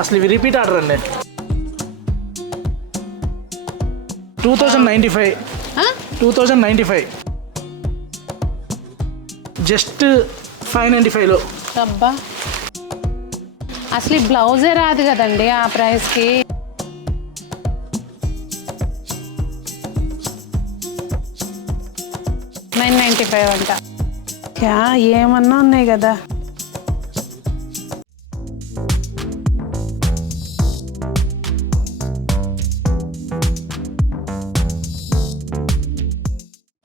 అసలు ఇవి repeat order అండి. 2095 జస్ట్ 595లో. అబ్బా అసలు ఈ బ్లౌజే రాదు కదండి ఆ ప్రైస్కి. $995 అంట. ఏమన్నా ఉన్నాయి కదా.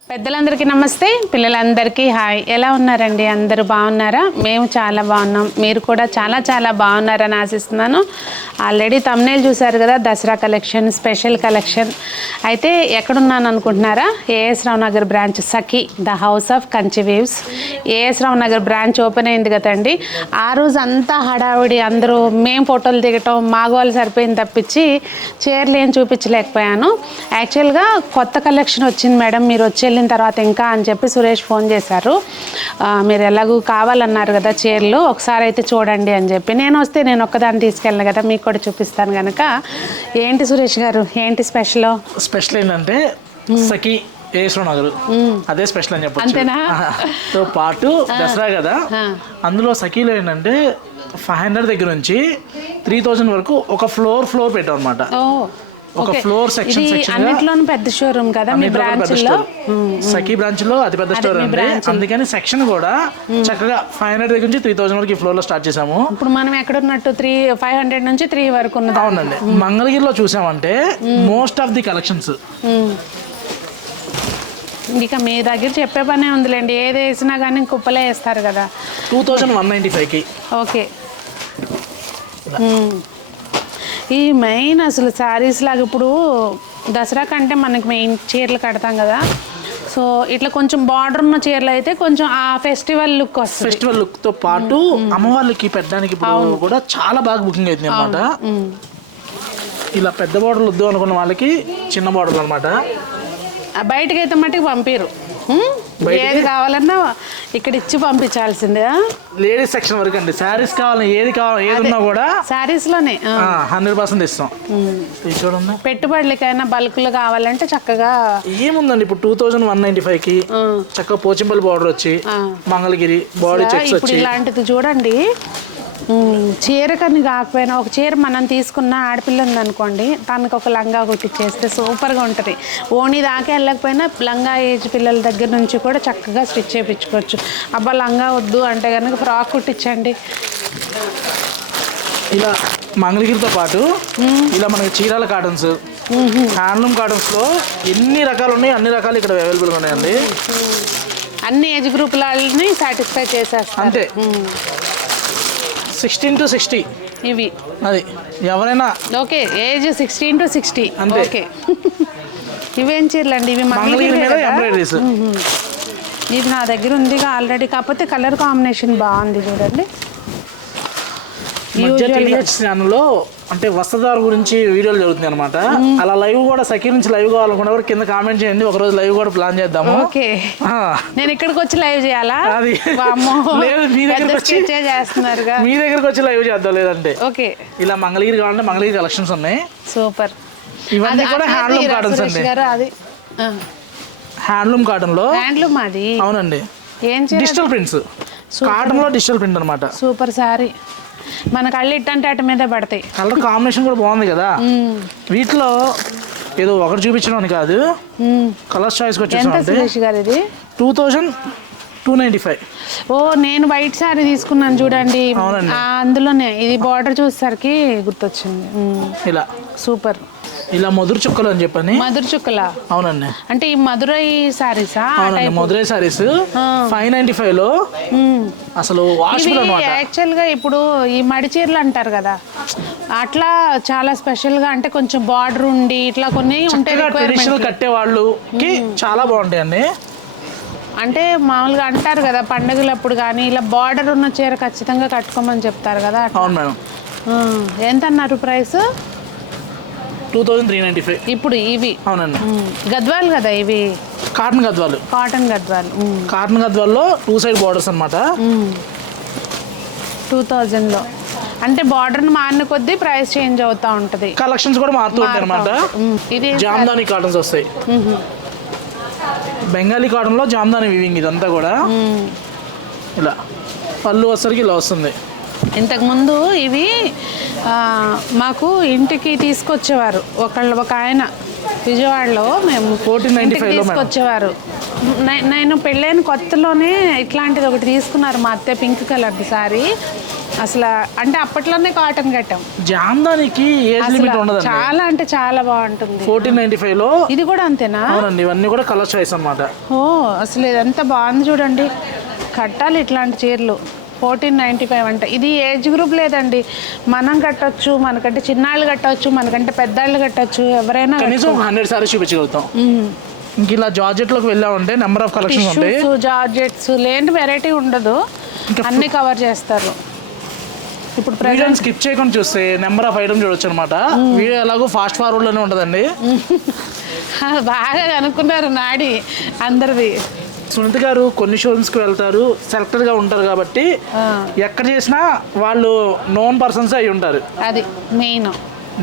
పెద్దలందరికీ నమస్తే, పిల్లలందరికీ హాయ్. ఎలా ఉన్నారండి? అందరూ బాగున్నారా? మేము చాలా బాగున్నాం. మీరు కూడా చాలా చాలా బాగున్నారని ఆశిస్తున్నాను. ఆల్రెడీ థంబ్నెయిల్ చూసారు కదా, దసరా కలెక్షన్, స్పెషల్ కలెక్షన్. అయితే ఎక్కడున్నాను అనుకుంటున్నారా? A S Rao Nagar branch, Sakhi the house of Kanchi weaves. A S Rao Nagar branch open అయింది కదండి. ఆ రోజు అంతా హడావిడి, అందరూ మేము ఫోటోలు దిగటం, మాగోళ్ళు సరిపోయింది తప్పించి చీరలు ఏం చూపించలేకపోయాను. యాక్చువల్గా కొత్త కలెక్షన్ వచ్చింది మేడం, మీరు వచ్చి తర్వాత ఇంకా అని చెప్పి సురేష్ ఫోన్ చేశారు. మీరు ఎలాగూ కావాలన్నారు కదా చీరలు, ఒకసారి అయితే చూడండి అని చెప్పి. నేను వస్తే నేను ఒక్కదాన్ని తీసుకెళ్ళను కదా, మీకు కూడా చూపిస్తాను కనుక. ఏంటి సురేష్ గారు, ఏంటి స్పెషల్? స్పెషల్ ఏంటంటే సఖీ ఏఎస్ రావు నగర్, అదే స్పెషల్ అని చెప్పొచ్చు. అంతేనా? తో పాటు దసరా కదా, అందులో సఖీలో ఏంటంటే 500 దగ్గర నుంచి 3000 వరకు ఒక ఫ్లోర్ పెట్టాం అనమాట. ఒక ఫ్లోర్ సెక్షన్ అన్నిట్లోనూ పెద్ద షోరూమ్ కదా మీ బ్రాంచ్ లో. సఖీ బ్రాంచ్ లో అతి పెద్ద స్టోర్ అండి. అందుకని సెక్షన్ కూడా చక్కగా 500 దగ్గర నుంచి 3000 వరకు ఈ ఫ్లోర్ లో స్టార్ట్ చేసాము. ఇప్పుడు మనం ఎక్కడ ఉన్నట్టు 500 నుంచి 3 వరకు ఉన్నది. అవునండి. మంగళగిరిలో చూసామంటే మోస్ట్ ఆఫ్ ది కలెక్షన్స్ ఇక మీ దగ్గర చెప్పే పనే ఉందిలేండి, ఏది వేసినా కానీ కుప్పలే వేస్తారు కదా. 2195కి. ఓకే. ఈ మెయిన్ అసలు శారీస్ లాగా ఇప్పుడు దసరా కంటే మనకి మెయిన్ చీరలు కడతాం కదా, సో ఇట్లా కొంచెం బార్డర్ ఉన్న చీరలు అయితే కొంచెం ఆ ఫెస్టివల్ లుక్ వస్తుంది. ఫెస్టివల్ లుక్ తో పాటు అమ్మవాళ్ళకి పెట్టడానికి ఇప్పుడు కూడా చాలా బాగా బుకింగ్ అవుతుంది అనమాట. ఇలా పెద్ద బార్డర్లు వద్దు అనుకున్న వాళ్ళకి చిన్న బార్డర్లు అనమాట. బయటకి అయితే మట్టుకు పంపిరు, ఏది కావాలన్నా ఇక్కడ ఇచ్చి పంపించాల్సిందే. లేడీస్ సెక్షన్ వరకు అండి. శారీస్ కావాలని ఏది ఉన్నా కూడా శారీస్ లోనే 100% ఇస్తాం. చూడండి, పెట్టుబడులకైనా బల్క్లు కావాలంటే చక్కగా ఏముందండి. ఇప్పుడు 2195కి చక్కగా పోచంపల్లి బార్డర్ వచ్చి మంగళగిరి బాడీ చెక్స్ వచ్చి ఇలాంటిది చూడండి. చీరకని కాకపోయినా ఒక చీర మనం తీసుకున్న ఆడపిల్ల ఉందనుకోండి, తనకు ఒక లంగా కుట్టించేస్తే సూపర్గా ఉంటుంది. ఓణి దాకా వెళ్ళకపోయినా లంగా ఏజ్ పిల్లల దగ్గర నుంచి కూడా చక్కగా స్టిచ్ చేయించుకోవచ్చు. అబ్బా లంగా వద్దు అంటే కనుక ఫ్రాక్ కుట్టించండి. ఇలా మంగళగిరితో పాటు ఇలా మనకి చీరాల కాటన్స్, హ్యాండ్లూమ్ కాటన్స్లో ఎన్ని రకాలు ఉన్నాయి, అన్ని రకాలు ఇక్కడ అవైలబుల్గా ఉన్నాయండి. అన్ని ఏజ్ గ్రూపులని సాటిస్ఫై చేసేస్తాం అంతే. 16 to 60 ఇవి, అది ఎవరైనా ఓకే. ఏజ్ 16 to 60 అంతే. ఓకే. ఇవేం చీరలు అండి? ఇవి మంగళగిరి మీద ఎంబ్రాయిడరీస్. ఇది నా దగ్గర ఉంది ఆల్రెడీ, కాకపోతే కలర్ కాంబినేషన్ బాగుంది చూడండి. ఛానల్లో అంటే వస్త్రధార గురించి వీడియోలు జరుగుతుంది అనమాట. అలా లైవ్ కూడా సఖీ నుంచి లైవ్ కావాలనుకున్న కింద కామెంట్ చేయండి, ఒక రోజు లైవ్ కూడా ప్లాన్ చేద్దాము. ఓకే. నేను ఇక్కడికి వచ్చి లైవ్ చేయాలా? మీ దగ్గరకు వచ్చి లైవ్ చేద్దాం, లేదంటే ఓకే. ఇలా మంగళగిరి కావాలంటే మంగళగిరి కలెక్షన్స్ ఉన్నాయి. సూపర్. ఇవన్నీ కూడా హ్యాండ్లూమ్ కాటన్స్ అండి. హ్యాండ్లూమ్ కాటన్ లో హ్యాండ్లూమ్ అది. అవునండి. ఏం డిజిటల్ ప్రింట్స్, కాటన్ లో డిజిటల్ ప్రింట్ అనమాట. Super sorry. మన కళ్ళు ఇట్టంటే అటు మీద పడతాయి. కలర్ కాంబినేషన్ కూడా బాగుంది కదా. వీటిలో ఏదో ఒకటి చూపించడం కాదు, కలర్స్ చాయిస్ వచ్చేసి 2295. ఓ, నేను వైట్ సారీ తీసుకున్నాను చూడండి, అందులోనే ఇది బార్డర్ చూసేసరికి గుర్తొచ్చింది. ఇలా సూపర్. ఇలా మధుర చుక్కలు అని చెప్పని. మధుర చుక్కల? అవునండి. అంటే ఈ మధురై సారీసా? మధురై సారీస్ 595లో అసలు యాక్చువల్ గా ఇప్పుడు ఈ మడి చీరలు అంటారు కదా, అట్లా చాలా స్పెషల్ గా అంటే కొంచెం బార్డర్ ఉండి ఇట్లా కొన్ని ఉంటాయి. ట్రెడిషనల్ కట్టే వాళ్ళకి చాలా బాగుంటాయండి. అంటే మామూలుగా అంటారు కదా పండుగలప్పుడు కానీ ఇలా బార్డర్ ఉన్న చీర ఖచ్చితంగా కట్టుకోమని చెప్తారు కదా. అవును మేడం. ఎంత అన్నారు ప్రైస్? 2395. ఇప్పుడు ఇవి? అవునండి. గద్వాల్ కదా ఇవి? Cotton Gadwal. Cotton Gadwal. Cotton గద్వాల్లో 2 సైడ్ బార్డర్స్ అనమాట. 2000లో అంటే బార్డర్ మారిన కొద్దీ ప్రైస్ చేంజ్ అవుతా ఉంటది. కలెక్షన్స్ కూడా మారుతూ ఉంటాయి అనమాట. ఇది జామ్దాని కాటన్స్ వస్తాయి. బెంగాలీ కాటన్ లో జామ్దాని వివింగ్ ఇదంతా కూడా. ఇలా పళ్ళు వచ్చరికి ఇలా వస్తుంది. ఇంతకుముందు ఇవి మాకు ఇంటికి తీసుకొచ్చేవారు ఒక ఆయన విజయవాడలో. మేము 1495 తీసుకొచ్చేవారు. నేను పెళ్ళైన కొత్తలోనే ఇట్లాంటిది ఒకటి తీసుకున్నారు మా అత్తే, పింక్ కలర్ సారీ. అసలు అంటే అప్పట్లోనే కాటన్ కట్టాం. జామ్దానికి ఏజ్ లిమిట్ ఉండదు. చాలా అంటే చాలా బాగుంటుంది. 1495 లో ఇది కూడా అంతేనా? అవునండి, ఇవన్నీ కూడా కలర్ చాయిస్ అన్నమాట. ఓ అసలు ఇదంతా బాగుంది చూడండి. కట్టాలి ఇట్లాంటి చీరలు. 1495 అంటే ఇది ఏజ్ గ్రూప్ లేదండి. మనం కట్టొచ్చు, మనకంటే చిన్నాళ్ళు కట్టవచ్చు, మనకంటే పెద్దాళ్ళు కట్టొచ్చు, ఎవరైనా కనీసం 100 సారీస్ చూపించగలుగుతాం. ఇంక ఇలా జార్జెట్ లోకి వెళ్ళామంటే నెంబర్ ఆఫ్ కలెక్షన్స్ ఉంటాయి. జార్జెట్స్ లేని వెరైటీ ఉండదు, అన్ని కవర్ చేస్తారు. ఇప్పుడు ప్రెజెంట్ స్కిప్ చేయకుండా చూస్తే నెంబర్ ఆఫ్ ఐటమ్ చూడొచ్చు అనమాట. వీడియో ఎలాగో ఫాస్ట్ ఫార్వర్డ్ లోనే ఉంటదండి. బాగా కనుక్కున్నారు నాడి అందరిది. సునీత గారు కొన్ని షోరూమ్స్ కి వెళ్తారు, సెలెక్టెడ్ గా ఉంటారు కాబట్టి ఎక్కడ చేసినా వాళ్ళు నోన్ పర్సన్స్ అయి ఉంటారు. అది మెయిన్.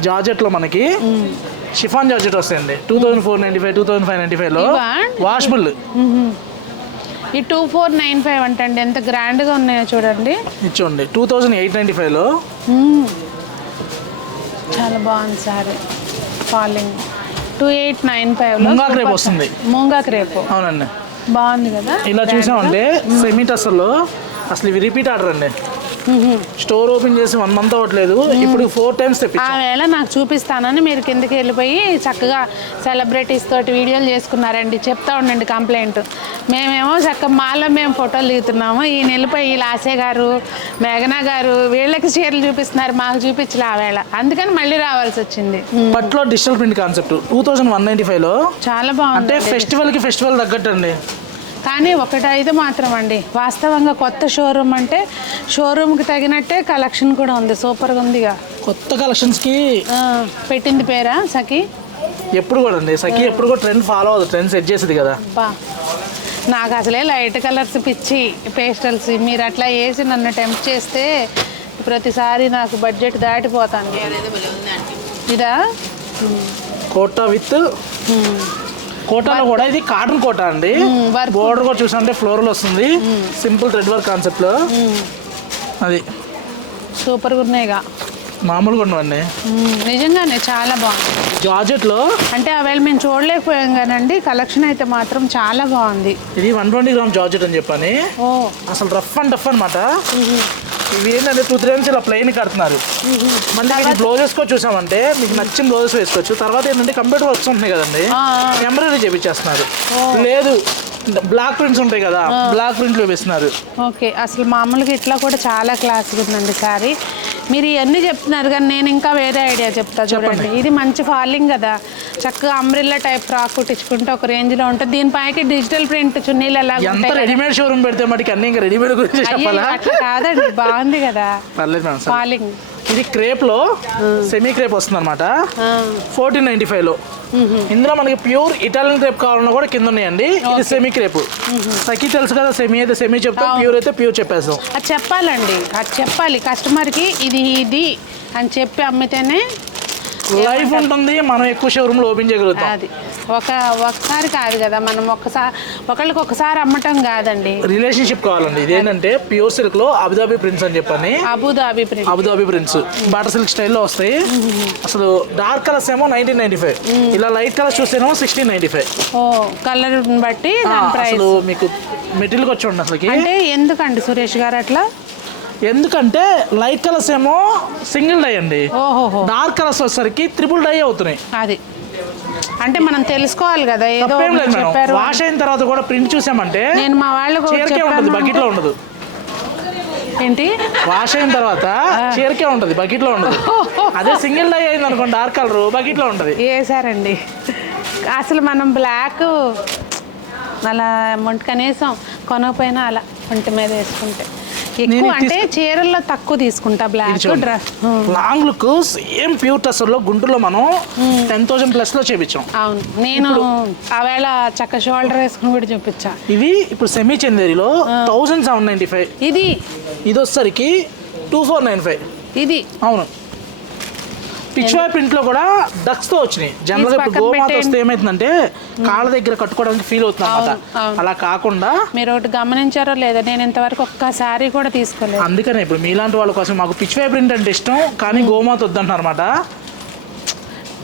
జార్జెట్ లో మనకి షిఫాన్ జార్జెట్ వస్తాయండి. 2495, 2595 లో వాషబుల్. ఈ 2495 అంటే ఎంత గ్రాండ్ గా ఉన్నాయో చూడండి. ఇచ్చోండి 2895 లో చాలా బాగుంది సారీ. ఫాలింగ్ 2895 లో ముంగా క్రేప్ వస్తుంది. ముంగా క్రేప్ అవునండి, బాగుంది కదా. ఇలా చూసామంటే సెమీ టస్సర్లో అసలు ఇవి రిపీట్ ఆర్డర్ అండి. స్టోర్ ఓపెన్ చేసి 1 month అవ్వట్లేదు, ఇప్పుడు 4 times తెప్పించాం. ఆ వేళ నాకు చూపిస్తానని మీరు కిందకి వెళ్ళిపోయి చక్కగా సెలబ్రిటీస్ తోటి వీడియోలు చేసుకున్నారండి. చెప్తా ఉండండి కంప్లైంట్. మేమేమో చక్కగా మాలో మేము ఫోటోలు దిగుతున్నాము, ఈయన వెళ్ళిపోయి లాసే గారు, మేఘనా గారు వీళ్ళకి చీరలు చూపిస్తున్నారు, మాకు చూపించలే ఆ వేళ. అందుకని మళ్ళీ రావాల్సి వచ్చింది. పట్లో డిజిటల్ ప్రింట్ కాన్సెప్ట్ 2195 లో చాలా బాగుంది. అంటే ఫెస్టివల్ తగ్గట్టు అండి. కానీ ఒకటైతే మాత్రం అండి, వాస్తవంగా కొత్త షోరూమ్ అంటే షోరూమ్కి తగినట్టే కలెక్షన్ కూడా ఉంది. సూపర్గా ఉందిగా. కొత్త కలెక్షన్స్కి పెట్టింది పేరా సఖి? ఎప్పుడు కూడా అండి సఖి ఎప్పుడు కూడా ట్రెండ్ ఫాలో అవుతుంది, ట్రెండ్ సెట్ చేసేది కదా. బా నాకు అసలే లైట్ కలర్స్ పిచ్చి, పేస్టల్స్. మీరు అట్లా వేసి నన్ను టెంప్ట్ చేస్తే ప్రతిసారి నాకు బడ్జెట్ దాటిపోతాను. ఇదా కోటా విత్ కోటాలో కూడా ఇది కాటన్ కోటా అండి. బోర్డర్ కూడా చూసామంటే ఫ్లోరల్ వస్తుంది, సింపుల్ థ్రెడ్ వర్క్ కాన్సెప్ట్ లో. అది సూపర్గా ఉన్నాయిగా, మామూలుగా ఉండవండి. నిజంగానే చాలా బాగుంది. జార్జెట్ లో అంటే అవేళ మేము చూడలేకపోయాం కానండి, కలెక్షన్ అయితే మాత్రం చాలా బాగుంది. ఇది 120 గ్రామ్ జార్జెట్ అని చెప్పని. ఓ అసలు రఫ్ అండ్ టఫ్ అనమాట. ఇవి ఏంటంటే 2-3 times ఇలా ప్లెయిన్ కడుతున్నారు. మళ్ళీ మీరు బ్లౌజెస్ కూడా చూసామంటే మీకు నచ్చిన బ్లౌజెస్ వేసుకోవచ్చు. తర్వాత ఏంటంటే కంప్యూటర్ వర్క్స్ ఉంటున్నాయి కదండి, ఎంబ్రాయిడరీ చేపించేస్తున్నారు. లేదు బ్లాక్ ప్రింట్స్ ఉంటాయి కదా, బ్లాక్ ప్రింట్లు వేస్తున్నారు. ఓకే, అసలు మామూలుగా ఇట్లా కూడా చాలా క్లాస్గా ఉందండి సారీ. మీరు ఇవన్నీ చెప్తున్నారు కానీ నేను ఇంకా వేరే ఐడియా చెప్తా చూడండి. ఇది మంచి ఫాలింగ్ కదా, చక్కగా అంబ్రిల్లా టైప్ ఫ్రాక్ కుట్టించుకుంటే ఒక రేంజ్లో ఉంటుంది. దీనిపైకి డిజిటల్ ప్రింట్ చున్నీలు ఎలా రెడీమేడ్ షోరూమ్ పెడితే మటుకు అన్ని ఇంకా రెడీమేడ్ గురించి చెప్పాలా? అట్లా కాదండి, బాగుంది కదా పర్లేదు మేడం. ఫాలింగ్ ఇది క్రేప్ లో సెమీ క్రేప్ వస్తుంది అనమాట. 1495 లో. ఇందులో మనకి ప్యూర్ ఇటాలియన్ క్రేప్ కావాలన్నా కూడా కింద ఉన్నాయండి. ఇది సెమీ క్రేప్. సఖి తెలుసు కదా, సెమీ అయితే సెమీ చెప్తాం, ప్యూర్ అయితే ప్యూర్ చెప్పేస్తాం. అది చెప్పాలండి, అది చెప్పాలి కస్టమర్కి. ఇది అని చెప్పి అమ్మితేనే లైఫ్ ఉంటుంది, మనం ఎక్కువ షోరూమ్లో ఓపెన్ చేయగలుగుతాం. అది ఒకసారి కాదు కదా, మనం ఒకళ్ళకి ఒకసారి అమ్మటం కాదండి, రిలేషన్షిప్ కావాలండి. ఇదేంటంటే ప్యూర్ సిల్క్ లో అబుదాబి ప్రింట్స్ అని చెప్పని. అబుదాబి ప్రింట్స్ బటర్ సిల్క్ స్టైల్లో వస్తాయి. అసలు డార్క్ కలర్స్ ఏమో 1995, ఇలా లైట్ కలర్స్ చూస్తేనేమో 1695. ఓ కలర్ బట్టి అసలు మీకు మెటీరియల్ వచ్చి ఉండి అసలు అంటే ఎందుకండి సురేష్ గారు అట్లా? ఎందుకంటే లైట్ కలర్స్ ఏమో సింగిల్ డై అండి, డార్క్ కలర్స్ వచ్చేసరికి 3 డై అవుతున్నాయి. అది అంటే మనం తెలుసుకోవాలి కదా. ఏదో చెప్పారు, వాష్ అయిన తర్వాత కూడా ప్రింట్ చూసామంటే నేను మా వాళ్ళకి చీరకే ఉంటుంది, బకెట్ లో ఉండదు. ఏంటి వాష్ అయిన తర్వాత చీరకే ఉంటుంది, బకెట్ లో ఉండదు. అదే సింగిల్ డై అయింది అనుకోండి, డార్క్ కలర్ బకెట్ లో ఉంటుంది. వేసారండి అసలు మనం బ్లాక్ అలా కనీసం కొనకపోయినా అలా ఒంటి మీద వేసుకుంటే ఎక్కువ, అంటే చీరల్లో తక్కువ తీసుకుంటా black dress. Long look same pure టస్సర్లో గుంటూరులో మనం 10,000+ లో చేపించాం. అవును, నేను ఆవేళ చక్క షోల్డర్ వేసుకుని కూడా చూపించా. ఇవి ఇప్పుడు సెమీ చందేరిలో 1795. ఇది వచ్చేసరికి 2495. ఇది అవును, పిచ్వాయ్ ప్రింట్ లో కూడా డక్స్ తో వచ్చినాయి. జనరల్ గా ఇప్పుడు గోమాత వస్తే ఏమైతుందంటే కాళ్ళ దగ్గర కట్టుకోవడానికి ఫీల్ అవుతుంది అన్నమాట. అలా కాకుండా మీరు ఒకటి గమనించారో లేదా, నేను ఇంతవరకు ఒక్కసారి కూడా తీసుకోలేదు. అందుకనే ఇప్పుడు మీలాంటి వాళ్ళ కోసం మాకు పిచ్వాయ్ ప్రింట్ అంటే ఇష్టం, కానీ గోమాత వద్దంటారు అనమాట.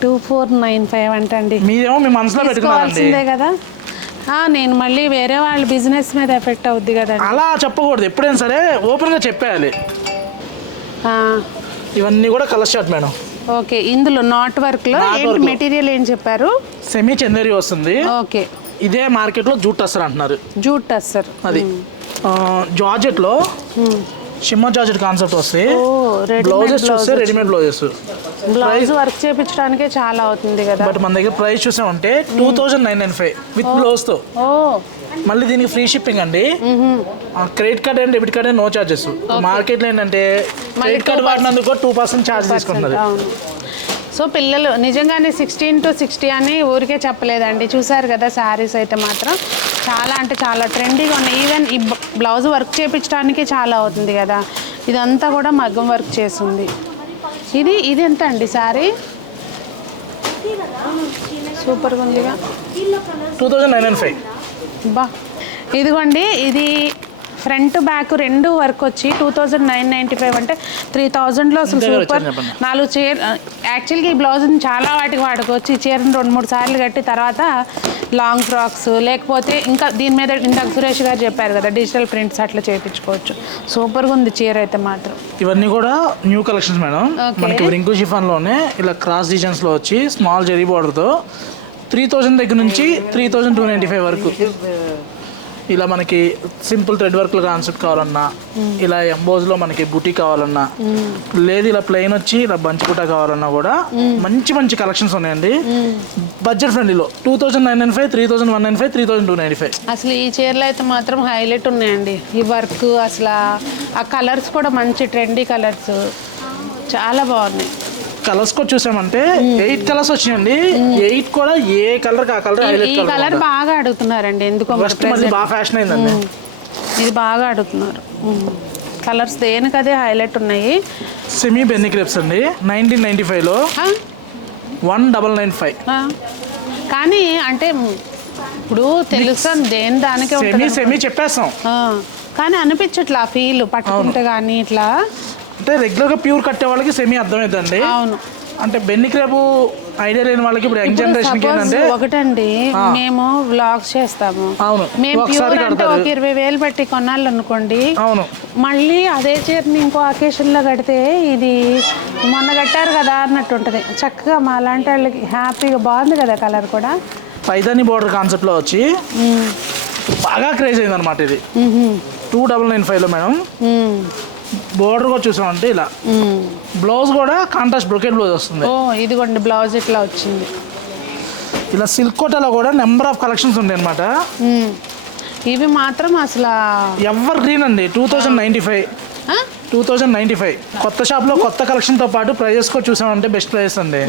2495 అంటండి. మీరేమో మీ మనసులో పెట్టుకున్నారండి కదా. నేను మళ్ళీ వేరే వాళ్ళ బిజినెస్ మీద ఎఫెక్ట్ అవుద్ది కదా. అలా చెప్పకూడదు, ఎప్పుడైనా సరే ఓపెన్ గా చెప్పేయాలి. ఇవన్నీ కూడా కలర్ షార్ట్ మేడం. ఓకే, ఇందులో నాట్ వర్క్ లో ఏంటి మెటీరియల్ ఏం చెప్పారు? సెమీ చందేరి వస్తుంది. ఓకే, ఇదే మార్కెట్ లో జూట్ టస్సర్ అంటున్నారు. జూట్ టస్సర్ అది జార్జెట్ లో షిమ్మర్ జార్జెట్ కాన్సెప్ట్ వస్తాయి. బ్లౌజెస్ చూస్తే రెడీమేడ్ బ్లౌజెస్. బ్లౌజ్ వర్క్ చేయించడానికే చాలా అవుతుంది కదా. బట్ మన దగ్గర ప్రైస్ చూసామంటే 2995 విత్ బ్లౌజ్ తో. మళ్ళీ దీనికి ఫ్రీ షిప్పింగ్ అండి. Credit card and debit card no charges. Market లో ఏంటంటే క్రెడిట్ కార్డ్ వాడినందుకు 2% ఛార్జ్ తీసుకుంటున్నారు. సో పిల్లలు నిజంగానే 16 to 60 అని ఊరికే చెప్పలేదండి. చూసారు కదా శారీస్ అయితే మాత్రం చాలా అంటే చాలా ట్రెండీగా ఉన్నాయి. ఈవెన్ ఈ బ్లౌజ్ వర్క్ చేయించడానికి చాలా అవుతుంది కదా. ఇదంతా కూడా మగ్గం వర్క్ చేసింది. ఇది ఎంత అండి శారీ? సూపర్గా ఉందిగా. 2995. బా, ఇదిగోండి, ఇది ఫ్రంట్ బ్యాక్ రెండు వర్క్ వచ్చి 2995 అంటే 3000లో అసలు సూపర్. 4 చీర యాక్చువల్గా ఈ బ్లౌజ్ని చాలా వాటికి వాడుకోవచ్చు. ఈ చీరను 2-3 సార్లు కట్టి తర్వాత లాంగ్ ఫ్రాక్స్, లేకపోతే ఇంకా దీని మీద ఇందాక సురేష్ గారు చెప్పారు కదా డిజిటల్ ప్రింట్స్ అట్లా చేయించుకోవచ్చు. సూపర్గా ఉంది చీర అయితే మాత్రం. ఇవన్నీ కూడా న్యూ కలెక్షన్స్ మేడం. మనకి రింకు షిఫాన్ లోనే ఇలా క్రాస్ డిజైన్స్ లో వచ్చి స్మాల్ జెరీ బార్డర్ తో 3000 దగ్గర నుంచి 3295 వరకు. ఇలా మనకి సింపుల్ థ్రెడ్ వర్క్ కాన్సెప్ట్ కావాలన్నా, ఇలా ఎంబోజ్ లో మనకి బుటీ కావాలన్నా, లేదు ఇలా ప్లెయిన్ వచ్చి ఇలా బంచ్ బుటా కావాలన్నా కూడా మంచి మంచి కలెక్షన్స్ ఉన్నాయండి. బడ్జెట్ ఫ్రెండ్లీలో 2995, 3195, 3295. అసలు ఈ చీరలు అయితే మాత్రం హైలైట్ ఉన్నాయండి. ఈ వర్క్ అసలు ఆ కలర్స్ కూడా మంచి ట్రెండీ కలర్స్, చాలా బాగున్నాయి. కలర్స్ కూడా చూసామంటే 8 కలర్స్ వచ్చినాయండి. 8 కూడా ఏ కలర్ ఆ కలర్ హైలైట్. ఈ కలర్ బాగా అడుగుతున్నారండి, ఎందుకో మళ్ళీ బాగా ఫ్యాషన్ అయిందండి. ఇది బాగా అడుగుతున్నారు. కలర్స్ దేనికదే హైలైట్ ఉన్నాయి. సెమీ బెన్నీ క్రేప్స్ అండి 1995లో 1995. కానీ అంటే ఇప్పుడు తెలుస్తాను దేని దానికే సెమీ చెప్పేస్తాం, కానీ అనిపించట్లా ఫీల్ పట్టుకుంటే కానీ ఇట్లా. అంటే రెగ్యులర్ గా ప్యూర్ కట్టే వాళ్ళకి సెమీ అర్థమవుతుందండి. అవును, అంటే బెన్నీ క్రేపు ఐడియా లేని వాళ్ళకి ఇప్పుడు యంగ్ జనరేషన్ ఏంటంటే ఒకటండి, మేము వ్లాగ్స్ చేస్తాము. అవును, మేము ప్యూర్ అంటే ఒక 20,000 పెట్టి కొనాలనుకోండి. అవును, మళ్ళీ అదే చీరని ఇంకో అకేషన్ లో కడితే ఇది మొన్న కట్టారు కదా అన్నట్టు ఉంటుంది. చక్కగా మా లాంటి వాళ్ళకి హ్యాపీగా బాగుంది కదా. కలర్ కూడా పైదాని బోర్డర్ కాన్సెప్ట్ లో వచ్చి బాగా క్రేజ్ అయింది అనమాట. ఇది 2995లో మేడం. బోర్డర్ కూడా చూసామంటే ఇలా బ్లౌజ్ కూడా కాంట్రాస్ట్ బ్రొకెట్ బ్లౌజ్ వస్తుంది. ఇదిగోండి బ్లౌజ్ ఇట్లా వచ్చింది. ఇలా సిల్క్ కోటాలో కూడా నెంబర్ ఆఫ్ కలెక్షన్స్ ఉంటాయి అనమాట. ఇవి మాత్రం అసలు ఎవర్ గ్రీన్ అండి. 2095 కొత్త షాప్ లో కొత్త కలెక్షన్ తో పాటు ప్రైజెస్ కూడా చూసామంటే బెస్ట్ ప్రైజెస్ అండి.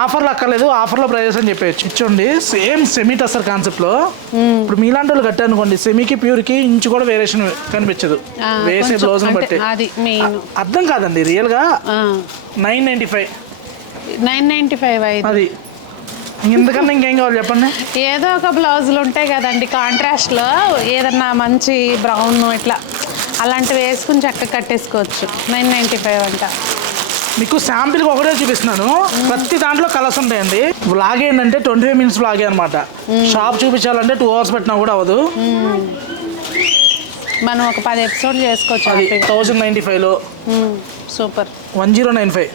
ఆఫర్లు అక్కర్లేదు, ఆఫర్ లో ప్రైజెస్ అని చెప్పేసి ఇచ్చోండి. సేమ్ సెమీ టస్సర్ కాన్సెప్ట్ లో ఇప్పుడు మీలాంటి వాళ్ళు కట్టారనుకోండి, సెమీకి ప్యూర్ కి ఇంచు కూడా వేరియేషన్ కనిపించదు వేసే బ్లౌజ్ బట్టి. అర్థం కాదండి రియల్ గా. 995 అది. ఇంతకన్నా ఇంకేం కావాలి చెప్పండి. ఏదో ఒక బ్లౌజులు ఉంటాయి కదండి కాంట్రాస్ట్ లో, ఏదన్నా మంచి బ్రౌన్ ఇట్లా అలాంటివి వేసుకుని చక్కగా కట్టేసుకోవచ్చు. 995 అంట. మీకు శాంపిల్కి ఒకటే చూపిస్తున్నాను. ప్రతి దాంట్లో కలర్స్ ఉంటాయండి. వ్లాగ్ ఏంటంటే 25 minutes వ్లాగే అనమాట. షాప్ చూపించాలంటే 2 hours పెట్టినా కూడా అవ్వదు. మనం ఒక 10 episodes చేసుకోవచ్చు. 1095లో సూపర్. 1095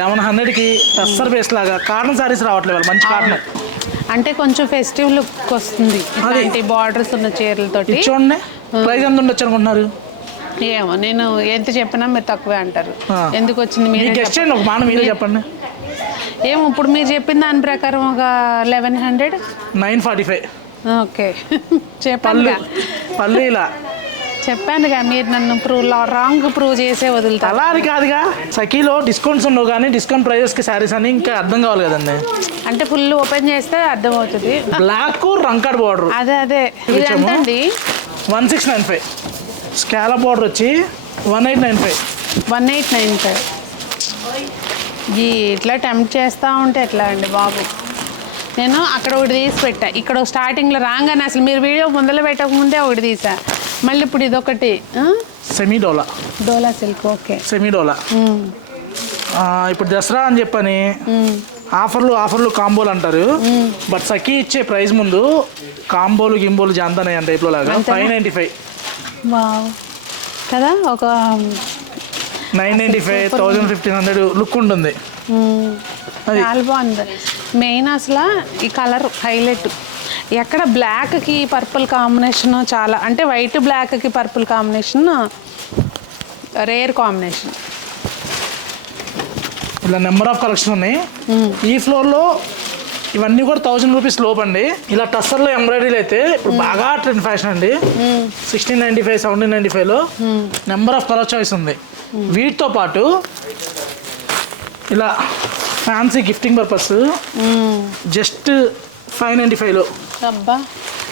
1100కి టస్సర్ బేస్ లాగా కాటన్ సారీస్ రావట్లేదు. మంచి కాటన్ అంటే కొంచెం ఫెస్టివ్ లుక్ వస్తుంది. ఇలాంటి బార్డర్స్ ఉన్న చీరలతో చూడండి. ప్రైస్ ఎంత ఉండొచ్చు అనుకుంటున్నారు? ఏమో, నేను ఎంత చెప్పినా మీరు తక్కువే అంటారు. ఎందుకు వచ్చింది మీరే చెప్పండి. ఏమో ఇప్పుడు మీరు చెప్పిన దాని ప్రకారం ఒక 1100. 945. ఓకే, చెప్పండి. పళ్ళు ఇలా చెప్పానుగా, మీరు నన్ను రాంగ్ ప్రూవ్ చేసే వదులుతారు. అలా అది కాదుగా. సఖీలో డిస్కౌంట్స్ ఉండవు కానీ డిస్కౌంట్ ప్రైజెస్కి శారీస్ అని ఇంకా అర్థం కావాలి కదండి. అంటే ఫుల్ ఓపెన్ చేస్తే అర్థమవుతుంది. బ్లాక్ రంకాడ్ బార్డర్. అదే ఇది ఎంతండి? 1695. స్కాలప్ బార్డర్ వచ్చి 1895. 1895. ఇట్లా టెంప్ట్ చేస్తూ ఉంటే ఎట్లా అండి బాబు. నేను అక్కడ ఒకటి తీసి పెట్టా, ఇక్కడ స్టార్టింగ్లో రాగానే అసలు మీరు వీడియో ముందర పెట్టకముందే ఒకటి తీసా, మళ్ళీ ఇప్పుడు ఇదొకటి సెమీ డోలా. డోలా సిల్క్. ఓకే, సెమీ డోలా. ఇప్పుడు దసరా అని చెప్పని ఆఫర్లు కాంబోలు అంటారు, బట్ సఖీ ఇచ్చే ప్రైస్ ముందు కాంబోలు గింబోలు జాంతనాయి అంటే టైప్లో లాగా 595. వావ్ కదా, ఒక 995, 1500 లుక్ ఉంటుంది. చాలా బాగుంది. మెయిన్ అసలు ఈ కలర్ హైలైట్. ఎక్కడ బ్లాక్కి పర్పుల్ కాంబినేషన్ చాలా, అంటే వైట్ బ్లాక్కి పర్పుల్ కాంబినేషన్ రేర్ కాంబినేషన్. ఇలా నెంబర్ ఆఫ్ కలెక్షన్ ఉన్నాయి. ఈ ఫ్లోర్లో ఇవన్నీ కూడా 1000 రూపీస్ లోపు అండి. ఇలా టస్సర్లో ఎంబ్రాయిడరీలు అయితే ఇప్పుడు బాగా ట్రెండ్ ఫ్యాషన్ అండి. 1695, 1795లో నెంబర్ ఆఫ్ కలర్ చాయిస్ ఉంది. వీటితో పాటు ఇలా ఫ్యాన్సీ గిఫ్టింగ్ పర్పస్ జస్ట్ 595లో. అబ్బా,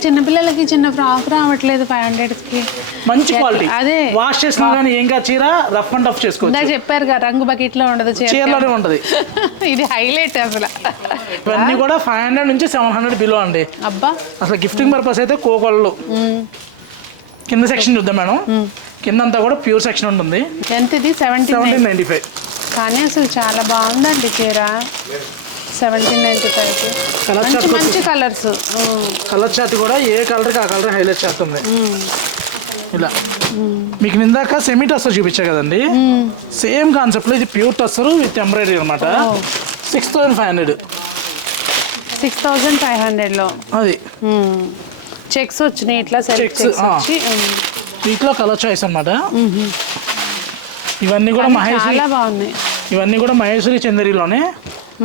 చిన్నపిల్లలకి చిన్న ఫ్రాక్ రావట్లేదు 500కి. మంచి క్వాలిటీ. అదే వాష్ చేసినా కానీ ఏం కాదు, చీర రఫ్ అండ్ టఫ్ చేసుకోవచ్చు. చెప్పారు కదా, రంగు బకెట్లో ఉండదు, చీరలోనే ఉంటుంది. ఇది హైలైట్ అసలు. ఇవన్నీ కూడా 500 నుంచి 700 బిలో అండి. అబ్బా, అసలు గిఫ్టింగ్ పర్పస్ అయితే కోకోళ్ళు. కింద సెక్షన్ చూద్దాం మేడం. కింద అంతా కూడా ప్యూర్ సెక్షన్ ఉంటుంది. ఎంత ఇది? 1795. కానీ అసలు చాలా బాగుందండి చీర. 1795. మంచి కలర్స్. కలర్ చార్ట్ కూడా ఏ కలర్కి ఆ కలర్ హైలైట్ చేస్తుంది. ఇలా మీకు ఇందాక సెమీ టస్సర్ చూపించా కదండి, సేమ్ కాన్సెప్ట్లో ఇది ప్యూర్ టస్సర్ విత్ ఎంబ్రాయిడరీ అనమాట. 6500. 6500లో అది చెక్స్ వచ్చినాయి ఇట్లా. చెక్స్ వీటిలో కలర్ చాయిస్ అనమాట. ఇవన్నీ కూడా చాలా బాగున్నాయి. ఇవన్నీ కూడా మహేశ్వరి చందేరిలోనే.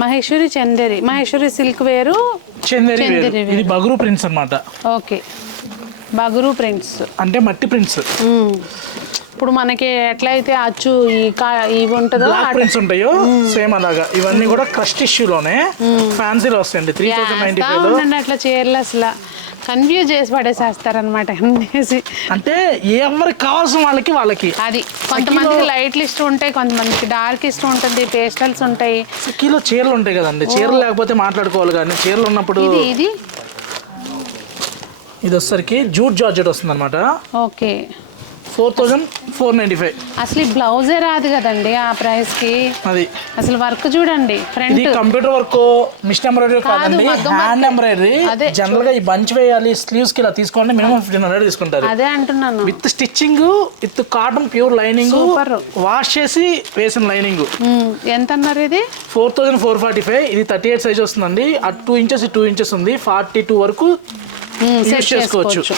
మహేశ్వరి సిల్క్ వేరు, చందేరి వేరు. ఇది బగురు ప్రింట్స్ అనమాట. ఓకే, బగురు ప్రింట్స్ అంటే మట్టి ప్రింట్స్. ఇప్పుడు మనకి ఎట్లయితే అచ్చు ఇవి ఉంటుందో ప్రింట్స్ ఉంటాయో సేమ్ అలాగా. ఇవన్నీ కూడా క్రస్ట్ టిష్యూలోనే ఫ్యాన్సీలో వస్తాయండి. 3095లో. అట్లా చీరలు అసలు కన్ఫ్యూజ్ చేసి పడేసేస్తారనమాట. అంటే ఎవరికి కావాల్సిన వాళ్ళకి అది. కొంతమందికి లైట్లు ఇష్టం ఉంటాయి, కొంతమందికి డార్క్ ఇష్టం ఉంటుంది, పేస్టల్స్ ఉంటాయి. సిక్కీలో చీరలు ఉంటాయి కదండి, చీరలు లేకపోతే మాట్లాడుకోవాలి. కానీ చీరలు ఉన్నప్పుడు ఇది వచ్చేసరికి జూట్ జార్జెట్ వస్తుంది అనమాట. ఓకే, 4495. అసలు ఈ బ్లౌజే రాదు కదండి ఆ ప్రైస్ కి. అది అసలు వర్క్ చూడండి, front computer work, machine embroidery కాదండి, హ్యాండ్ ఎంబ్రాయిడరీ. జనరల్ గా ఈ బంచ్ వేయాలి స్లీవ్స్ కి ఇలా తీసుకోండి, మినిమం 1500 తీసుకుంటారు. అదే అంటున్నాను. With stitching, with cotton pure lining, wash చేసి వేసిన లైనింగ్. ఎంత అన్నారు ఇది? 4445. ఇది 38 సైజ్ వస్తుందండి. అటు 2 ఇంచెస్ 2 ఇంచెస్ ఉంది. 42 వరకు యూజ్ చేసుకోవచ్చు.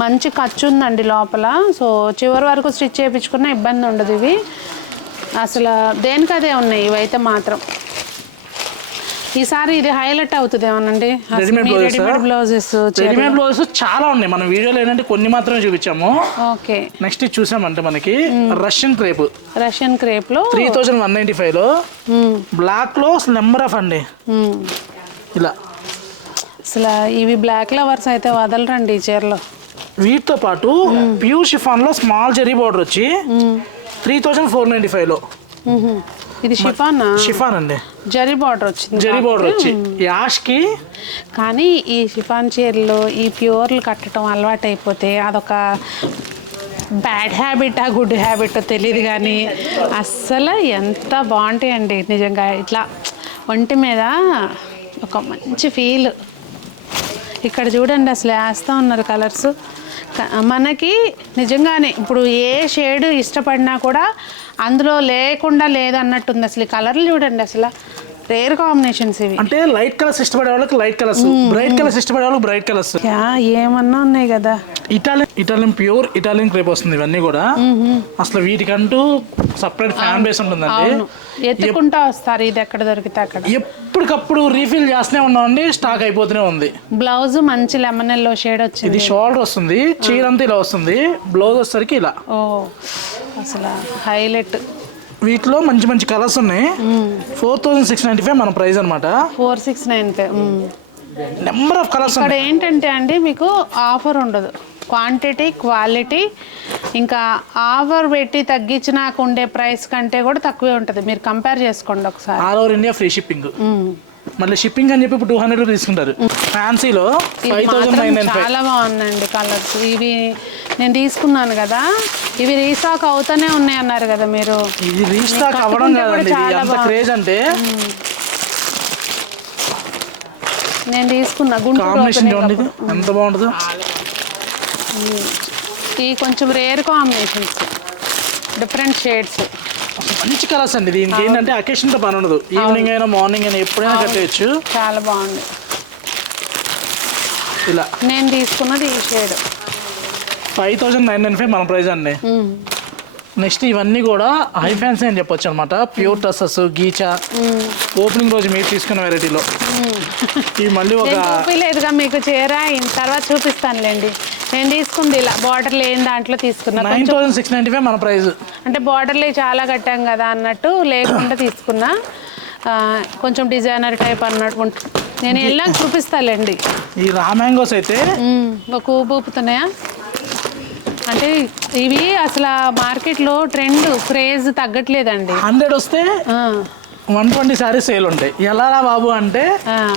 మంచి ఖర్చు ఉందండి లోపల. సో చివరి వరకు స్టిచ్ చేయించుకున్న ఇబ్బంది ఉండదు. ఇవి అసలు దేనికదే ఉన్నాయి ఇవైతే మాత్రం. ఈసారి ఇది హైలైట్ అవుతుంది ఏమనండి. రెడీమేడ్ బ్లౌజెస్ చాలా ఉన్నాయి. మనం వీడియోలో ఏంటంటే కొన్ని మాత్రమే చూపించాము. ఓకే, నెక్స్ట్ చూసామంటే మనకి రష్యన్ క్రేప్ లో 3195లో బ్లాక్ లో నెంబర్ ఆఫ్ అండి. ఇలా అసలు ఇవి బ్లాక్ లవర్స్ అయితే వదలరండి ఈ చీరలో. వీటితో పాటు ప్యూర్ షిఫాన్ లో స్మాల్ జరీ బార్డర్ వచ్చి 3495లో. ఇది షిఫాన్ అండి, జరీ బార్డర్ వచ్చింది. జరీ బార్డర్ వచ్చి యాష్ కి. కానీ ఈ షిఫాన్ చీరలు ఈ ప్యూర్లు కట్టడం అలవాటు అయిపోతే అదొక బ్యాడ్ హ్యాబిటా గుడ్ హ్యాబిటో తెలియదు, కానీ అస్సలు ఎంత బాగుంటాయండి నిజంగా. ఇట్లా ఒంటి మీద ఒక మంచి ఫీల్. ఇక్కడ చూడండి అసలు వేస్తూ ఉన్నారు కలర్స్. మనకి నిజంగానే ఇప్పుడు ఏ షేడ్ ఇష్టపడినా కూడా అందులో లేకుండా లేదన్నట్టుంది. అసలు ఈ కలర్లు చూడండి, అసలు రేర్ కాంబినేషన్స్ ఇవి. అంటే లైట్ కలర్స్ ఇష్టపడే వాళ్ళకి లైట్ కలర్స్, బ్రైట్ కలర్స్ ఇష్టపడే వాళ్ళకి బ్రైట్ కలర్స్. ఏమన్నా ఉన్నాయి కదా. ఇటాలియన్ ప్యూర్ ఇటాలియన్ క్రేప్ వస్తుంది. ఇవన్నీ కూడా అసలు వీటికంటూ సపరేట్ ఫ్యాన్ బేస్ ఉంటుందండి. ఎత్తుకుంటా వస్తారు, ఇది ఎక్కడ దొరికితే అక్కడ. ఎప్పటికప్పుడు రీఫిల్ చేస్తూనే ఉన్నామండి, స్టాక్ అయిపోతూనే ఉంది. బ్లౌజ్ మంచి లెమన్ ఎల్లో షేడ్ వచ్చింది. ఇది షోల్డర్ వస్తుంది, చీర అంతా ఇలా వస్తుంది, బ్లౌజ్ వచ్చేసరికి ఇలా. ఓ అసలు హైలైట్. వీటిలో మంచి మంచి కలర్స్ ఉన్నాయి. 4695 మన ప్రైస్ అనమాట. 4695. Number of colours. ఇక్కడ ఏంటంటే అండి మీకు ఆఫర్ ఉండదు. క్వాంటిటీ క్వాలిటీ ఇంకా ఆఫర్ పెట్టి తగ్గించినాక ఉండే ప్రైస్ కంటే కూడా తక్కువే ఉంటుంది. మీరు కంపేర్ చేసుకోండి ఒకసారి. All over India free shipping. మళ్ళీ షిప్పింగ్ అని చెప్పి ఇప్పుడు 200 రూపీస్ తీసుకుంటారు. ఫ్యాన్సీలో 5,995. చాలా బాగుందండి కలర్స్. ఇవి నేను తీసుకున్నాను కదా, ఇవి రీస్టాక్ అవుతానే ఉన్నాయి అన్నారు కదా మీరు. ఇది రీస్టాక్ అవ్వడం కాదండి, ఎంత క్రేజ్ అంటే నేను తీసుకున్నా కాంబినేషన్ చూడండి ఎంత బాగుంటుందో. ఈ కొంచెం రేర్ కాంబినేషన్స్, డిఫరెంట్ షేడ్స్, మంచి కలర్స్ అండి. దీనికి ఏంటంటే అకేషన్తో పని ఉండదు, ఈవినింగ్ అయినా మార్నింగ్ అయినా ఎప్పుడైనా కట్టేయచ్చు. చాలా బాగుంది. ఇలా నేను తీసుకున్నది ఈ షేడ్ 5,995 మన ప్రైస్ అండి. నెక్స్ట్ ఇవన్నీ కూడా హై ఫ్యాన్సీ అని చెప్పొచ్చు అనమాట. ప్యూర్ టసస్ గీచా ఓపెనింగ్ రోజు మీరు తీసుకున్న వెరైటీలో ఇవి మళ్ళీ ఒక చూపిలేదుగా మీకు చీర, తర్వాత చూపిస్తానులేండి. నేను తీసుకుంది ఇలా బార్డర్ లేని దాంట్లో తీసుకున్నా. 9,695 మన ప్రైస్. అంటే బార్డర్లే చాలా కట్టాం కదా అన్నట్టు లేకుండా తీసుకున్నా. కొంచెం డిజైనర్ టైప్ అన్నట్టు నేను వెళ్ళాక చూపిస్తాలేండి. ఈ రా మ్యాంగోస్ అయితే ఒక ఊపుతున్నాయా అంటే ఇవి అసలు మార్కెట్లో ట్రెండ్ క్రేజ్ తగ్గట్లేదండి. 100 వస్తే 120 సారీస్ సేల్ ఉంటాయి. ఎలా రా బాబు అంటే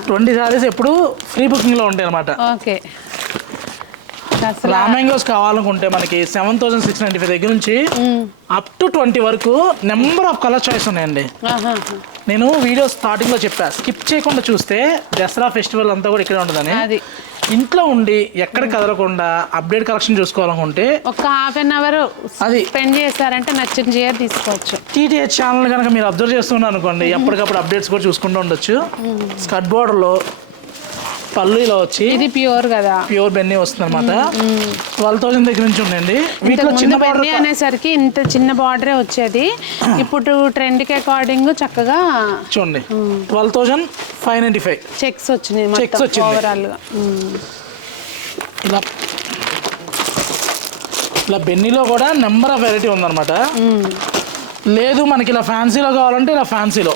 20 సారీస్ ఎప్పుడు ఫ్రీ బుకింగ్ లో ఉంటాయి అనమాట. ఓకే. రా మ్యాంగోస్ కావాలనుకుంటే మనకి 7,695 దగ్గర నుంచి అప్ టు 20 వరకు నెంబర్ ఆఫ్ కలర్ చాయిస్ ఉన్నాయండి. నేను వీడియో స్టార్టింగ్ లో చెప్పా, స్కిప్ చేయకుండా చూస్తే దసరా ఫెస్టివల్ అంతా కూడా ఇక్కడ ఉంటుందని. ఇంట్లో ఉండి ఎక్కడ కదలకుండా అప్డేట్ కలెక్షన్ చూసుకోవాలనుకుంటే ఒక హాఫ్ అన్ అవర్ అది స్పెండ్ చేస్తారంటే నచ్చిన చీర తీసుకోవచ్చు. టీటీహెచ్ ఛానల్ కనుక మీరు అబ్జర్వ్ చేస్తున్నారు అనుకోండి, ఎప్పటికప్పుడు అప్డేట్స్ కూడా చూసుకుంటూ ఉండొచ్చు. స్కర్ట్ బోర్డర్ లో పళ్ళు ఇలా వచ్చి ఇది ప్యూర్ కదా, ప్యూర్ బెన్నీ వస్తుంది అనమాట. 12,000 దగ్గర నుంచి ఉండండి. వీటిలో చిన్న బార్డర్ అనేసరికి ఇంత చిన్న బార్డరే వచ్చేది. ఇప్పుడు ట్రెండ్ కి అకార్డింగ్ చక్కగా చూడండి 12,595 చెక్స్ వచ్చినాయి. చెక్స్ వచ్చింది ఓవరాల్ గా. ఇలా ఇలా బెన్నీలో కూడా నెంబర్ ఆఫ్ వెరైటీ ఉందన్నమాట. లేదు మనకి ఇలా ఫ్యాన్సీలో కావాలంటే ఇలా ఫ్యాన్సీలో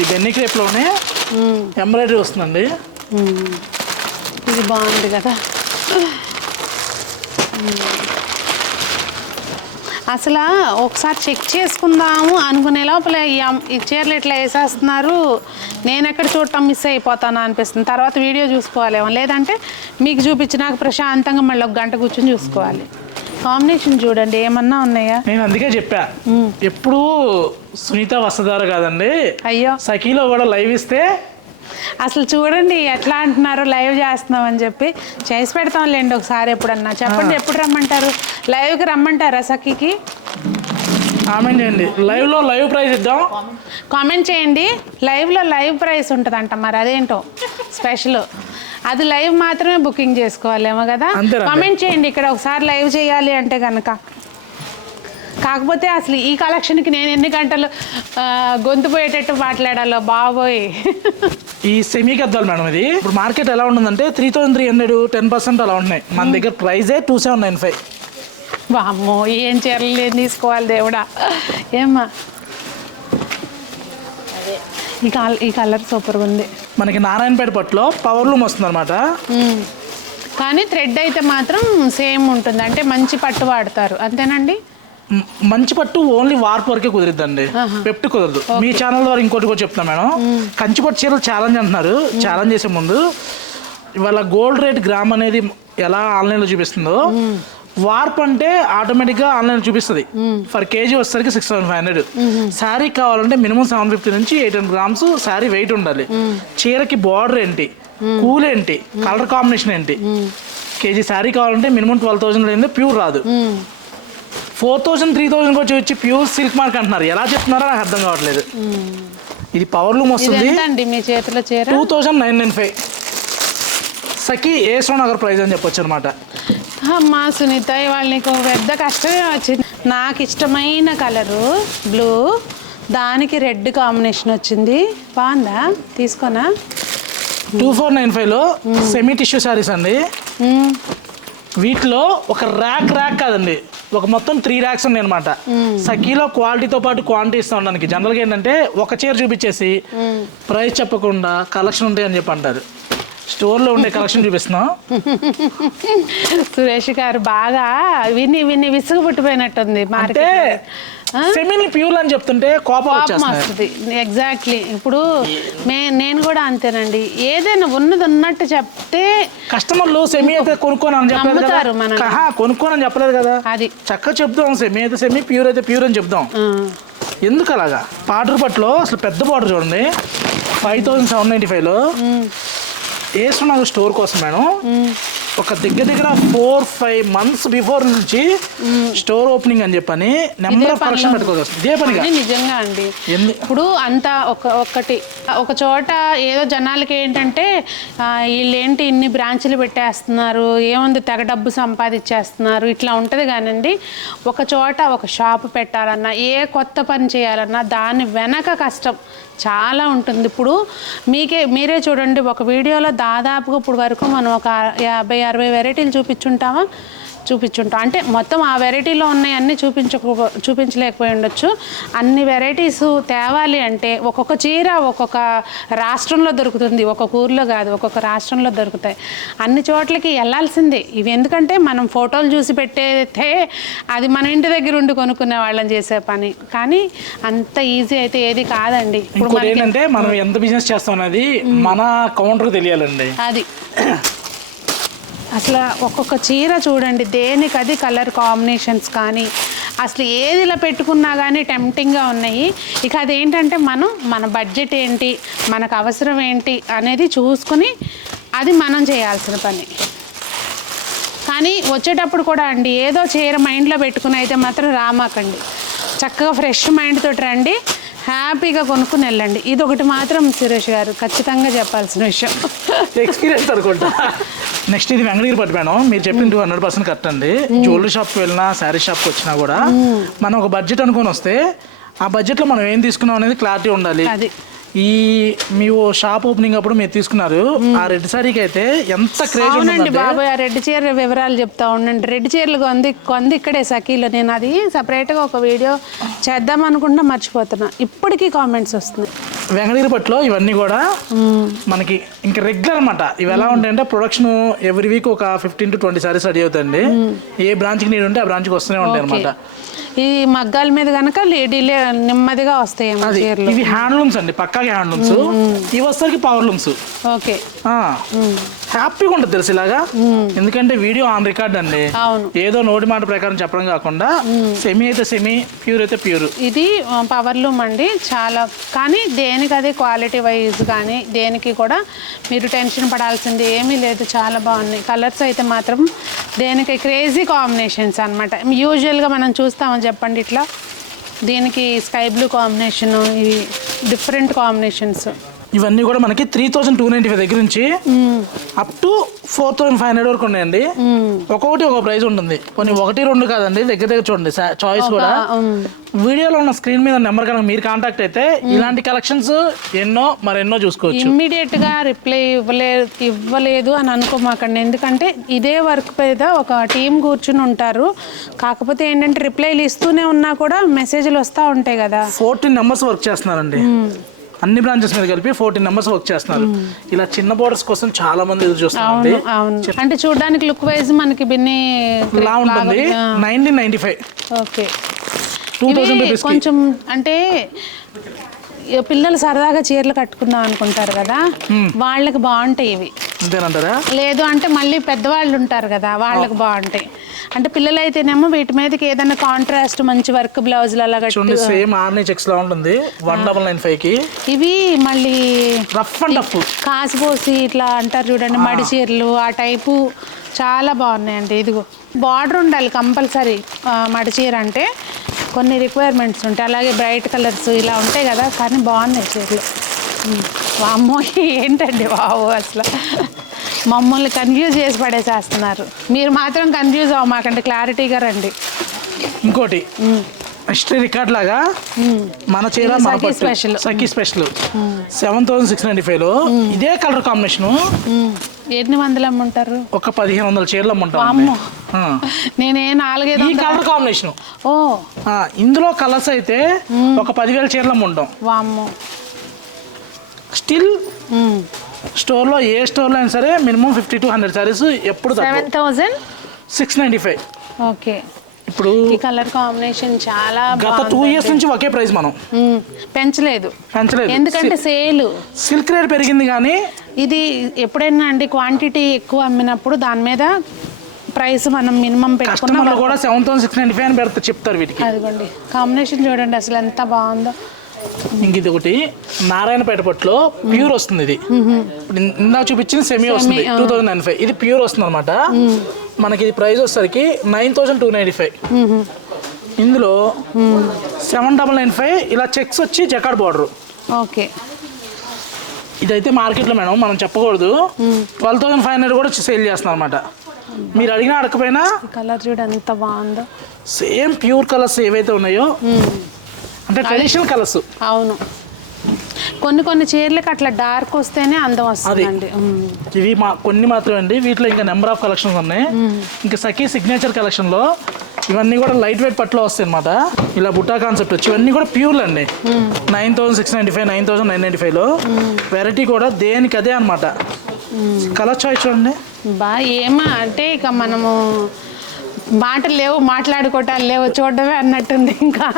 ఈ బెన్నీ క్రేప్లోనే ఎంబ్రాయిడరీ వస్తుందండి. ఇది బాగుంది కదా. అసలు ఒకసారి చెక్ చేసుకుందాము అనుకునే లోపల ఈ చీరలు ఇట్లా వేసేస్తున్నారు, నేను ఎక్కడ చూడటం మిస్ అయిపోతాను అనిపిస్తుంది. తర్వాత వీడియో చూసుకోవాలేమో, లేదంటే మీకు చూపించినాక ప్రశాంతంగా మళ్ళీ ఒక గంట కూర్చొని చూసుకోవాలి. కాంబినేషన్ చూడండి ఏమన్నా ఉన్నాయా. నేను అందుకే చెప్పా, ఎప్పుడు సునీత వస్తుందారు కాదండి, అయ్యో సఖీలో కూడా లైవ్ ఇస్తే అసలు చూడండి ఎట్లా అంటున్నారు లైవ్ చేస్తున్నాం అని చెప్పి. చేసి పెడతాంలేండి ఒకసారి ఎప్పుడన్నా. చెప్పండి ఎప్పుడు రమ్మంటారు? లైవ్కి రమ్మంటారా సఖీకి? కామెంట్ చేయండి, లైవ్లో లైవ్ ప్రైస్ ఇద్దాం. కామెంట్ చేయండి, లైవ్లో లైవ్ ప్రైస్ ఉంటుందంట. మరి అదేంటో స్పెషల్, అది లైవ్ మాత్రమే బుకింగ్ చేసుకోవాలేమో కదా. కామెంట్ చేయండి ఇక్కడ ఒకసారి లైవ్ చేయాలి అంటే కనుక. కాకపోతే అసలు ఈ కలెక్షన్కి నేను ఎన్ని గంటలు గొంతు పోయేటట్టు మాట్లాడాలో బాబోయ్. ఈ సెమీ గద్దాలు మేడం, ఇది ఇప్పుడు మార్కెట్ ఎలా ఉంటుందంటే 3,300 10% అలా ఉంటున్నాయి. మన దగ్గర ప్రైజే 2,795. వామ్మో ఏం చీరలు ఏం తీసుకోవాలి దేవుడా. ఏమ్మా ఈ కలర్ సూపర్గా ఉంది. మనకి నారాయణపేట పట్టులో పవర్ లూమ్ వస్తుంది అనమాట. కానీ థ్రెడ్ అయితే మాత్రం సేమ్ ఉంటుంది, అంటే మంచి పట్టు వాడతారు అంతేనండి. మంచి పట్టు ఓన్లీ వార్ప్ వరకే కుదిరిద్దండి, పెప్ట్ కుదరదు. మీ ఛానల్ ద్వారా ఇంకోటి కూడా చెప్తున్నా మేడం, కంచిపట్టు చీరలు ఛాలెంజ్ అంటున్నారు. ఛాలెంజ్ చేసే ముందు ఇవాళ గోల్డ్ రేట్ గ్రామ్ అనేది ఎలా ఆన్లైన్లో చూపిస్తుందో, వార్ప్ అంటే ఆటోమేటిక్గా ఆన్లైన్ చూపిస్తుంది. ఫర్ కేజీ వచ్చేసరికి 6,500. శారీ కావాలంటే మినిమం 750 నుంచి 800 గ్రామ్స్ శారీ వెయిట్ ఉండాలి. చీరకి బార్డర్ ఏంటి, కూల్ ఏంటి, కలర్ కాంబినేషన్ ఏంటి. కేజీ శారీ కావాలంటే మినిమం 12,000 లేని ప్యూర్ రాదు. 4,000 3,000 వచ్చి ప్యూర్ సిల్క్ మార్క్ అంటున్నారు. ఎలా చెప్తున్నారో నాకు అర్థం కావట్లేదు. ఇది పవర్ లూమ్ వస్తుంది. మీ చేతిలో చీర 2,995. సఖీ ఏసో నగర్ ప్రైస్ అని చెప్పొచ్చు అనమాట. అమ్మా సునీత, ఇవాళ నీకు పెద్ద కష్టమే వచ్చింది. నాకు ఇష్టమైన కలరు బ్లూ, దానికి రెడ్ కాంబినేషన్ వచ్చింది. బాగుందా? తీసుకోనా? 2,495లో సెమీ టిష్యూ శారీస్ అండి. వీటిలో ఒక ర్యాక్ కాదండి, ఒక మొత్తం 3 ర్యాక్స్ ఉన్నాయి అనమాట. సఖీలో క్వాలిటీతో పాటు క్వాంటిటీ ఇస్తా ఉండడానికి. జనరల్గా ఏంటంటే ఒక చీర చూపించేసి ప్రైస్ చెప్పకుండా కలెక్షన్ ఉంటాయి అని చెప్పి అంటారు. స్టోర్లో ఉండే కలెక్షన్ చూపిస్తున్నాం. సురేష్ గారు బాగా విని విసుగు పుట్టిపోయినట్టుంది. అంటే సెమీని ప్యూర్ అని చెప్తుంటే కోపం వచ్చేస్తుంది. ఎగ్జాక్ట్లీ. ఇప్పుడు నేను కూడా అంతేనండి, ఏదైనా ఉన్నట్టు చెప్తే కస్టమర్లు సెమీ అయితే కొనుక్కోనని చెప్పలేదు కదా, కొనుక్కోనని చెప్పలేదు కదా, అది చక్కగా చెప్దాం. సెమీ అయితే సెమీ, ప్యూర్ అయితే ప్యూర్ అని చెప్దాం. ఎందుకు అలాగా? బార్డర్ పట్లో అసలు పెద్ద బార్డర్ చూడండి, 5795లో వేసుకున్నాను స్టోర్ కోసం మేడం. ఒక దగ్గర 4-5 months బిఫోర్ నుంచి స్టోర్ ఓపెనింగ్ అని చెప్పని నెంబర్ ఆఫ్ కలెక్షన్ పెట్టుకోవచ్చు. ఇదే పనిగా నిజంగా అండి. ఇప్పుడు అంతా ఒక చోట ఏదో జనాలకి ఏంటంటే వీళ్ళేంటి ఇన్ని బ్రాంచ్లు పెట్టేస్తున్నారు, ఏముంది తెగ డబ్బు సంపాదించేస్తున్నారు, ఇట్లా ఉంటుంది. కానండి ఒక చోట ఒక షాప్ పెట్టాలన్నా, ఏ కొత్త పని చేయాలన్నా దాని వెనక కష్టం చాలా ఉంటుంది. ఇప్పుడు మీరే చూడండి, ఒక వీడియోలో దాదాపుగా ఇప్పుడు వరకు మనం ఒక 50-60 వెరైటీలు చూపించుంటాం. అంటే మొత్తం ఆ వెరైటీలో ఉన్నాయి అన్నీ చూపించలేకపోయి ఉండొచ్చు. అన్ని వెరైటీస్ తేవాలి అంటే ఒక్కొక్క చీర ఒక్కొక్క రాష్ట్రంలో దొరుకుతుంది, ఒక్కొక్క ఊర్లో కాదు, ఒక్కొక్క రాష్ట్రంలో దొరుకుతాయి. అన్ని చోట్లకి వెళ్ళాల్సిందే ఇవి. ఎందుకంటే మనం ఫోటోలు చూసి పెట్టేస్తే అది మన ఇంటి దగ్గర ఉండి కొనుక్కునే వాళ్ళని చేసే పని. కానీ అంత ఈజీ అయితే ఏది కాదండి. ఇప్పుడు ఏంటంటే మనం ఎంత బిజినెస్ చేస్తాం అనేది మన కౌంటర్ తెలియాలండి. అది అసలు ఒక్కొక్క చీర చూడండి, దేనికి అది కలర్ కాంబినేషన్స్ కానీ అసలు ఏది ఇలా పెట్టుకున్నా కానీ టెంప్టింగ్గా ఉన్నాయి. ఇక అదేంటంటే మన బడ్జెట్ ఏంటి, మనకు అవసరం ఏంటి అనేది చూసుకుని అది మనం చేయాల్సిన పని. కానీ వచ్చేటప్పుడు కూడా అండి ఏదో చీర మైండ్లో పెట్టుకుని అయితే మాత్రం రామాకండి. చక్కగా ఫ్రెష్ మైండ్ తోటి రండి, హ్యాపీగా కొనుక్కుని వెళ్ళండి. ఇది ఒకటి మాత్రం సురేష్ గారు ఖచ్చితంగా చెప్పాల్సిన విషయం. ఎక్స్పీరియన్స్ అనుకుంటా. నెక్స్ట్ ఇది వెంకటగిరి పట్టు మేడం, మీరు చెప్పిన 100% కరెక్ట్ అండి. జ్యువెలరీ షాప్కి వెళ్ళినా, శారీ షాప్కి వచ్చినా కూడా మనం ఒక బడ్జెట్ అనుకొని వస్తే ఆ బడ్జెట్లో మనం ఏం తీసుకున్నాం అనేది క్లారిటీ ఉండాలి. మీ షాప్ ఓపెనింగ్ అప్పుడు మీరు తీసుకున్నారు ఆ రెడ్ సారీకి అయితే ఎంత క్రేజ్ ఉందండి బాబాయ్. ఆ రెడ్ చీర వివరాలు చెప్తా ఉండండి. రెడ్ చీరలు కొంది ఇక్కడే సఖీలో. నేను అది సపరేట్గా ఒక వీడియో చేద్దాం అనుకుంటున్నా, మర్చిపోతున్నా. ఇప్పటికీ కామెంట్స్ వస్తున్నాయి. వెంకటగిరి పట్టులో ఇవన్నీ కూడా మనకి ఇంకా రెగ్యులర్ అనమాట. ఇవి ఎలా ఉంటాయంటే ప్రొడక్షన్ ఎవ్రీ వీక్ ఒక 15 to 20 సారీస్ రెడీ అవుతాయండి. ఏ బ్రాంచ్కి నీడు ఉంటే ఆ బ్రాంచ్కి వస్తూనే ఉంటాయి అనమాట. ఈ మగ్గాల మీద కనుక డిలే నెమ్మదిగా వస్తాయి. ఇవి హ్యాండ్లూమ్స్ అండి, పక్కాగా హ్యాండ్లూమ్స్. ఇవి వస్తాయి పవర్ లూమ్స్. ఓకే, హ్యాపీగా ఉంటుంది తెలుసు ఇలాగా. ఎందుకంటే వీడియో ఆన్ రికార్డ్ అండి, ఏదో నోటి మాట ప్రకారం చెప్పడం కాకుండా సెమీ అయితే సెమీ, ప్యూర్ అయితే ప్యూర్. ఇది పవర్ లూమ్ అండి చాలా. కానీ దేనికి అదే క్వాలిటీ వైజ్ కానీ దేనికి కూడా మీరు టెన్షన్ పడాల్సింది ఏమీ లేదు. చాలా బాగున్నాయి కలర్స్ అయితే మాత్రం. దేనికి క్రేజీ కాంబినేషన్స్ అనమాట. యూజువల్గా మనం చూస్తామని చెప్పండి ఇట్లా, దీనికి స్కై బ్లూ కాంబినేషన్, ఇవి డిఫరెంట్ కాంబినేషన్స్. ఇవన్నీ కూడా మనకి 3295 దగ్గర నుంచి అప్ టు 4500 వరకు ఉన్నాయండి. ఒక్కొక్కటి ఒక ప్రైస్ ఉంటుంది. కొన్ని 1-2 కాదండి, దగ్గర చూడండి చాయిస్ కూడా. వీడియోలో ఉన్న స్క్రీన్ మీద నెంబర్ కనుక మీరు కాంటాక్ట్ అయితే ఇలాంటి కలెక్షన్స్ మరెన్నో చూసుకోవచ్చు. ఇమ్మీడియట్ గా రిప్లై ఇవ్వలేదు అని అనుకోమాకండి. ఎందుకంటే ఇదే వర్క్ మీద ఒక టీం కూర్చుని ఉంటారు. కాకపోతే ఏంటంటే రిప్లైలు ఇస్తూనే ఉన్నా కూడా మెసేజ్లు వస్తూ ఉంటాయి కదా. 14 members వర్క్ చేస్తున్నారండి. అన్ని బ్రాంచెస్ మీద కలిపి 14 members వర్క్ చేస్తున్నారు. ఇలా చిన్న బోర్డర్స్ కోసం చాలా మంది ఎదురు చూస్తున్నారు. అంటే చూడడానికి లుక్ వైజ్ మనకి బిన్ని ఇలా ఉంటుంది. 1995. Okay, 2000 rupees. కొంచెం అంటే పిల్లలు సరదాగా చీరలు కట్టుకుందాం అనుకుంటారు కదా, వాళ్ళకి బాగుంటాయి ఇవి. అంతేనంటారా? లేదు అంటే మళ్ళీ పెద్దవాళ్ళు ఉంటారు కదా, వాళ్ళకి బాగుంటాయి. అంటే పిల్లలు అయితేనేమో వీటి మీదకి ఏదైనా కాంట్రాస్ట్ మంచి వర్క్ బ్లౌజులు అలా కట్టి సేమ్ ఆర్నీ చెక్స్ లా ఉంటుంది. 1995 కి. ఇవి మళ్ళీ రఫ్ అండ్ టఫ్ కాసిపోసి ఇట్లా అంటారు చూడండి, మడి చీరలు ఆ టైపు చాలా బాగున్నాయండి. ఇదిగో బార్డర్ ఉండాలి కంపల్సరీ. మడి చీర అంటే కొన్ని రిక్వైర్మెంట్స్ ఉంటాయి. అలాగే బ్రైట్ కలర్స్ ఇలా ఉంటాయి కదా, కానీ బాగున్నాయి చీరలు. వామ్మో ఏంటండి బాబు, అసలు మమ్మల్ని కన్ఫ్యూజ్ చేసి పడేసేస్తున్నారు. మీరు మాత్రం కన్ఫ్యూజ్ అవ్వమాకండి, క్లారిటీగా రండి. ఇంకోటి హిస్టరీ రికార్డ్ లాగా మన చీర స్పెషల్ సఖీ స్పెషల్ 7695లో ఇదే కలర్ కాంబినేషన్. ఎన్ని వందలు అమ్ముంటారు? ఒక 1500 చీరలు అమ్ముంటాం. నేనే 4-5 కలర్ కాంబినేషన్. ఇందులో కలర్స్ అయితే ఒక 10,000 చీరలు అమ్ముంటాం. వామ్మో. స్టిల్ స్టోర్లో ఏ స్టోర్లో అయినా సరే మినిమం 50 to 100 సారీస్ ఎప్పుడు 7,000. 695. ఓకే, ఇప్పుడు ఈ కలర్ కాంబినేషన్ చాలా గత 2 years నుంచి ఒకే ప్రైస్ మనం పెంచలేదు పెంచలేదు, ఎందుకంటే సేల్ సిల్క్ రేట్ పెరిగింది. కానీ ఇది ఎప్పుడైనా అండి క్వాంటిటీ ఎక్కువ అమ్మినప్పుడు దాని మీద ప్రైస్ మనం మినిమం పెట్టుకున్నాం కస్టమర్లు కూడా 7,695 అని పెడతా చెప్తారు వీటికి. అదిగోండి కాంబినేషన్ చూడండి అసలు ఎంత బాగుందో. ఇంక ఇది ఒకటి నారాయణపేట పట్టులో ప్యూర్ వస్తుంది. ఇది ఇప్పుడు ఇందా చూపించింది సెమీ వస్తుంది 2,095. ఇది ప్యూర్ వస్తుంది అనమాట. మనకి ఇది ప్రైస్ వచ్చేసరికి 9,295. ఇందులో 7,995 ఇలా చెక్స్ వచ్చి జకార్డ్ బార్డర్. ఓకే, ఇదైతే మార్కెట్లో మేడం మనం చెప్పకూడదు, 12,500 కూడా సేల్ చేస్తున్నాం అనమాట. మీరు అడిగినా అడగకపోయినా కలర్ చూడండి ఎంత బాగుందో. సేమ్ ప్యూర్ కలర్స్ ఏవైతే ఉన్నాయో అంటే ట్రెడిషనల్ కలర్స్. అవును, కొన్ని చీరలకు అట్లా డార్క్ వస్తేనే అందం వస్తుందండి. ఇవి కొన్ని మాత్రమే అండి, వీటిలో ఇంకా నెంబర్ ఆఫ్ కలెక్షన్స్ ఉన్నాయి. ఇంకా సఖీ సిగ్నేచర్ కలెక్షన్లో ఇవన్నీ కూడా లైట్ వెయిట్ పట్టులో వస్తాయి అనమాట. ఇలా బుట్టా కాన్సెప్ట్ వచ్చి ఇవన్నీ కూడా ప్యూర్లు అండి. 9,695, 9,995లో వెరైటీ కూడా దేనికి అదే అనమాట. కలర్ చాయిస్ చూడండి ఏమా అంటే ఇక మనము మాటలు లేవు, మాట్లాడుకోవటాలు లేవు, చూడడమే అన్నట్టుంది. ఇంకా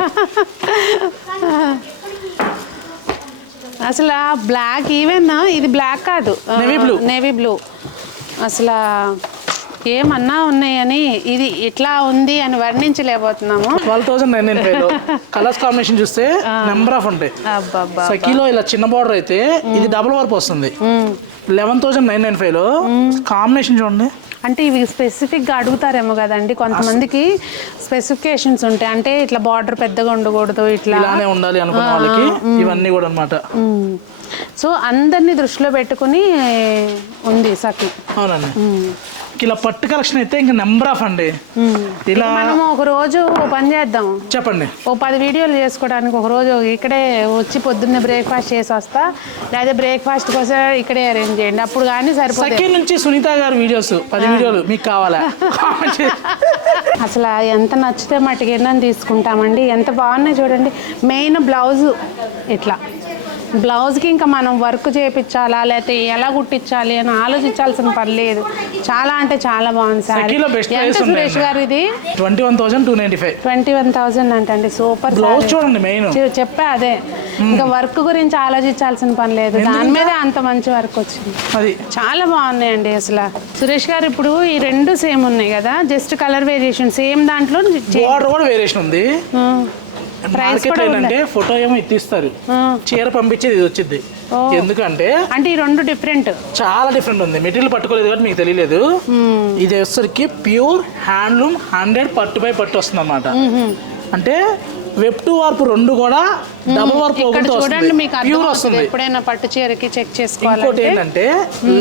అసలు బ్లాక్ ఈవెన్ ఇది బ్లాక్ కాదు, నేవీ బ్లూ. అసలు ఏమన్నా ఉన్నాయని ఇది ఇట్లా ఉంది అని వర్ణించలేకపోతున్నాము. 12,995 కలర్స్ కాంబినేషన్ చూస్తే నెంబర్ ఆఫ్ ఉంటాయి. సఖీలో ఇలా చిన్న బార్డర్ అయితే ఇది డబుల్ వర్క్ వస్తుంది. 11,995లో కాంబినేషన్ చూడండి. అంటే ఇవి స్పెసిఫిక్గా అడుగుతారేమో కదండి, కొంతమందికి స్పెసిఫికేషన్స్ ఉంటాయి. అంటే ఇట్లా బార్డర్ పెద్దగా ఉండకూడదు, ఇట్లానే ఉండాలి అనుకున్న వాళ్ళకి ఇవన్నీ కూడా అనమాట. సో అందరినీ దృష్టిలో పెట్టుకుని ఉంది సఖీ. అవునండి, ఇలా పట్టు కలెక్షన్ అయితే ఇంకా నెంబర్ ఆఫ్ అండి. ఇలా మనము ఒక రోజు పని చేద్దాం, చెప్పండి. ఓ 10 వీడియోలు చేసుకోవడానికి ఒక రోజు ఇక్కడే వచ్చి పొద్దున్నే బ్రేక్ఫాస్ట్ చేసి వస్తా, లేదా బ్రేక్ఫాస్ట్ కోసం ఇక్కడే అరేంజ్ చేయండి, అప్పుడు కానీ సరిపోతుంది. సఖీ నుంచి సునీత గారి వీడియోస్ 10 వీడియోలు మీకు కావాలా? అసలు ఎంత నచ్చితే మట్టుకు ఎన్నని తీసుకుంటామండి. ఎంత బాగున్నాయి చూడండి. మెయిన్ బ్లౌజ్ ఇట్లా బ్లౌజ్కి ఇంకా మనం వర్క్ చేయించాలా లేకపోతే ఎలా కుట్టించాలి అని ఆలోచించాల్సిన పని లేదు. చాలా అంటే చాలా బాగుంది సారీ. ఎంత సురేష్ గారు ఇది? 21,295. 21,000 అంటండి. సూపర్ బ్లౌజ్ చూడండి మెయిన్ చెప్పా అదే. ఇంకా వర్క్ గురించి ఆలోచించాల్సిన పని లేదు, దాని మీద అంత మంచి వర్క్ వచ్చింది. అది చాలా బాగున్నాయండి అసలు. సురేష్ గారు ఇప్పుడు ఈ రెండు సేమ్ ఉన్నాయి కదా, జస్ట్ కలర్ వేరియేషన్ సేమ్, దాంట్లో బార్డర్ కూడా వేరియేషన్ ఉంది. మార్కెట్ ఏంటంటే ఫోటో ఏమో ఇస్తారు, చీర పంపించేది ఇది వచ్చింది. ఎందుకంటే అంటే ఈ రెండు డిఫరెంట్, చాలా డిఫరెంట్ ఉంది. మెటీరియల్ పట్టుకోలేదు కాబట్టి మీకు తెలియలేదు. ఇది వచ్చేసరికి ప్యూర్ హ్యాండ్లూమ్ 100 పట్టు బై పట్టు వస్తుంది అనమాట. అంటే వెబ్ టు వార్పు రెండు కూడా డబుల్ వార్పు చూడండి మీకు ప్యూర్ వస్తుంది. ఎప్పుడైనా పట్టు చీరకి చెక్ చేసుకోవాలి. ఇంకోటి ఏంటంటే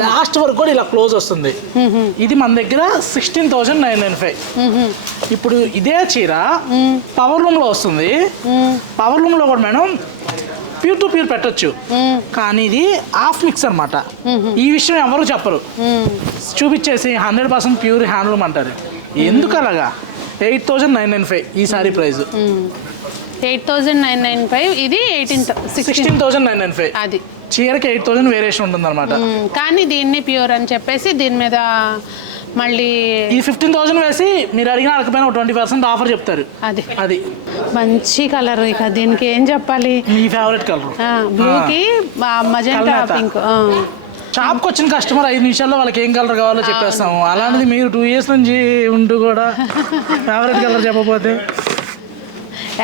లాస్ట్ వరకు కూడా ఇలా క్లోజ్ వస్తుంది. ఇది మన దగ్గర 16,995. ఇప్పుడు ఇదే చీర పవర్ లూమ్ లో వస్తుంది. పవర్ లూమ్ లో కూడా మేడం ప్యూర్ టు ప్యూర్ పెట్టచ్చు, కానీ ఇది హాఫ్ మిక్స్ అనమాట. ఈ విషయం ఎవరు చెప్పరు, చూపించేసి 100% ప్యూర్ హ్యాండ్లూమ్ అంటారు. ఎందుకు అలాగా? 8,995 ఈ సారీ ప్రైస్. 8,995, ఇది 16,995. అది చీరకి 8,000 వేరియేషన్ ఉంటుంది అనమాట. కానీ దీన్ని ప్యూర్ అని చెప్పేసి దీని మీద మళ్ళీ ఈ 15,000 వేసి మీరు అడిగిన అడగపోయినా 20% ఆఫర్ చెప్తారు. అది అది మంచి కలర్. ఇక దీనికి ఏం చెప్పాలి, మీ ఫేవరెట్ కలర్ బ్లూకి మజెంటా పింక్. షాప్కి వచ్చిన కస్టమర్ 5 నిమిషాల్లో వాళ్ళకి ఏం కలర్ కావాలో చెప్పేస్తాము. అలాంటిది మీరు 2 years నుంచి ఉంటూ కూడా ఫేవరెట్ కలర్ చెప్పకపోతే.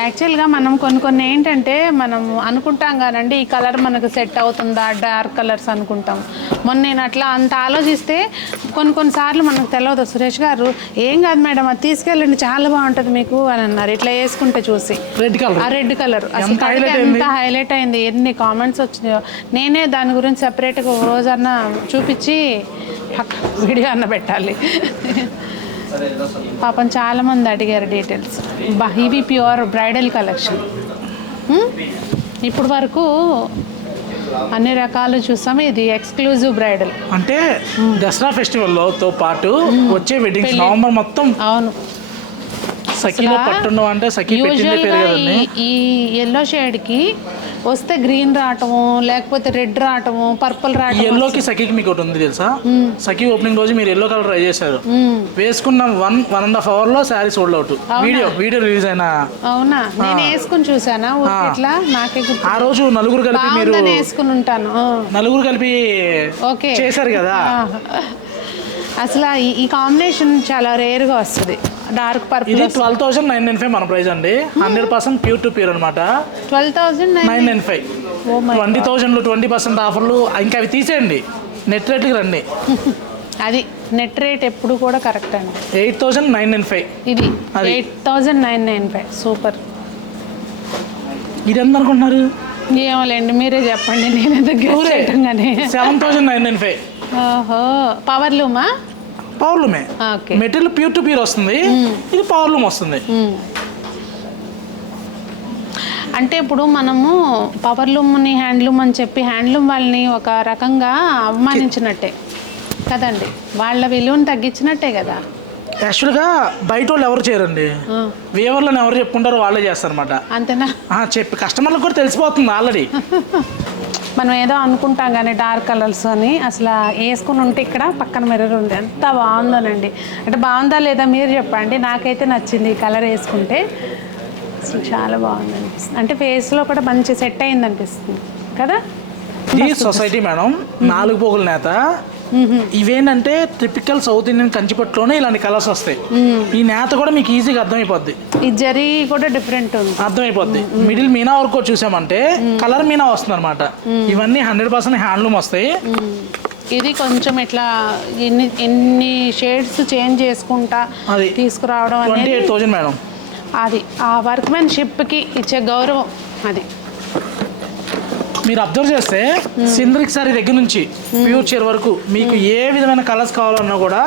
యాక్చువల్గా మనం కొన్ని ఏంటంటే మనం అనుకుంటాం కానండి ఈ కలర్ మనకు సెట్ అవుతుందా, డార్క్ కలర్స్ అనుకుంటాం. మొన్న నేను అట్లా అంత ఆలోచిస్తే కొన్నిసార్లు మనకు తెలియదు. సురేష్ గారు ఏం కాదు మేడం అది తీసుకెళ్ళండి చాలా బాగుంటుంది మీకు అని అన్నారు. ఇట్లా వేసుకుంటే చూసి రెడ్ కలర్, ఆ రెడ్ కలర్ అసలు ఎంత హైలైట్ అయింది, ఎన్ని కామెంట్స్ వచ్చినాయో. నేనే దాని గురించి సెపరేట్గా ఒక రోజన్నా చూపించి వీడియో అన్న పెట్టాలి. పాపం చాలామంది అడిగారు డీటెయిల్స్. ఇవి ప్యూర్ బ్రైడల్ కలెక్షన్. ఇప్పుడు వరకు అన్ని రకాలు చూసాము. ఇది ఎక్స్క్లూజివ్ బ్రైడల్ అంటే దసరా ఫెస్టివల్తో పాటు వచ్చే వెడ్డింగ్స్ నవంబర్ మొత్తం. అవును, సఖీలో పట్టున్నాం అంటే సఖీ పెట్టిందే పేరు కదండి. ఈ ఎల్లో షేడ్ కి వస్తే గ్రీన్ రావటము, లేకపోతే రెడ్ రావటము, పర్పుల్ రావటం. ఎల్లోకి సఖీకి మీకు ఒకటి ఉంది తెలుసా, సఖీ ఓపెనింగ్ రోజు మీరు ఎల్లో కలర్ ట్రై చేశారు, వేసుకున్న 1.5 hour లో sari sold out. Video release అయినా. అవునా, నేను వేసుకుని చూసానా ఇట్లా, నాకే గుర్తు. ఆ రోజు నలుగురు కలిపి మీరు వేసుకుని ఉంటాను, నలుగురు కలిపి చేశారు కదా. అసలు ఈ కాంబినేషన్ చాలా రేర్ గా వస్తుంది. Dark purple. ఇది 12,995 మన ప్రైస్ అండి. 100% ప్యూర్ టు ప్యూర్ అనమాట. 12,995. 20,000 20% ఆఫర్లు ఇంకా అవి తీసేయండి, నెట్ రేట్కి రండి. అది నెట్ రేట్ ఎప్పుడు కూడా కరెక్ట్ అండి. 8,995 ఇది 8,995. సూపర్. ఇది ఎంత అనుకుంటున్నారు? ఏమోలేండి, మీరే చెప్పండి, నేను దగ్గర 7,995. ఓహో, పవర్ లూమా? పవర్ లూమే. Okay, material pure to pure వస్తుంది, ఇది పవర్ లూమ్ వస్తుంది. అంటే ఇప్పుడు మనము పవర్ లూమ్ని హ్యాండ్లూమ్ అని చెప్పి హ్యాండ్లూమ్ వాళ్ళని ఒక రకంగా అవమానించినట్టే కదండి, వాళ్ళ విలువను తగ్గించినట్టే కదా. యాక్చువల్గా బయట వాళ్ళు ఎవరు చేయరండి, వేవర్లను ఎవరు చెప్పుకుంటారో వాళ్ళే చేస్తారన్నమాట. అంతేనా? చెప్పి కస్టమర్లకు కూడా తెలిసిపోతుంది ఆల్రెడీ. మనం ఏదో అనుకుంటాం కానీ డార్క్ కలర్స్ అని, అసలు వేసుకుని ఉంటే ఇక్కడ పక్కన మిర్రర్ ఉంది, ఎంత బాగుందోనండి. అంటే బాగుందా లేదా మీరు చెప్పండి, నాకైతే నచ్చింది ఈ కలర్ వేసుకుంటే. అసలు చాలా బాగుంది అనిపిస్తుంది, అంటే ఫేస్లో కూడా మంచి సెట్ అయింది అనిపిస్తుంది కదా. ఇది సొసైటీ మేడం, 4 పోగుల నేత. ఇవేంటంటే టిపికల్ సౌత్ ఇండియన్ కంచిపట్టులోనే ఇలాంటి కలర్స్ వస్తాయి. ఈ నేత కూడా మీకు ఈజీగా అర్థమైపోద్ది. ఈ జరీ కూడా డిఫరెంట్ ఉంది, అర్థమైపోద్ది. మిడిల్ మీనా వర్క్ చూసామంటే కలర్ మీనా వస్తుంది అనమాట. ఇవన్నీ 100% హ్యాండ్లూమ్ వస్తాయి. ఇది కొంచెం ఇట్లా ఎన్ని షేడ్స్ చేంజ్ చేసుకుంటా తీసుకురావడం అనేది 28,000 మేడం. అది ఆ వర్క్మెన్షిప్కి ఇచ్చే గౌరవం. అది మీరు అబ్జర్వ్ చేస్తే సింద్రిక్ సారీ దగ్గర నుంచి ప్యూర్ చీర వరకు మీకు ఏ విధమైన కలర్స్ కావాలన్నా కూడా,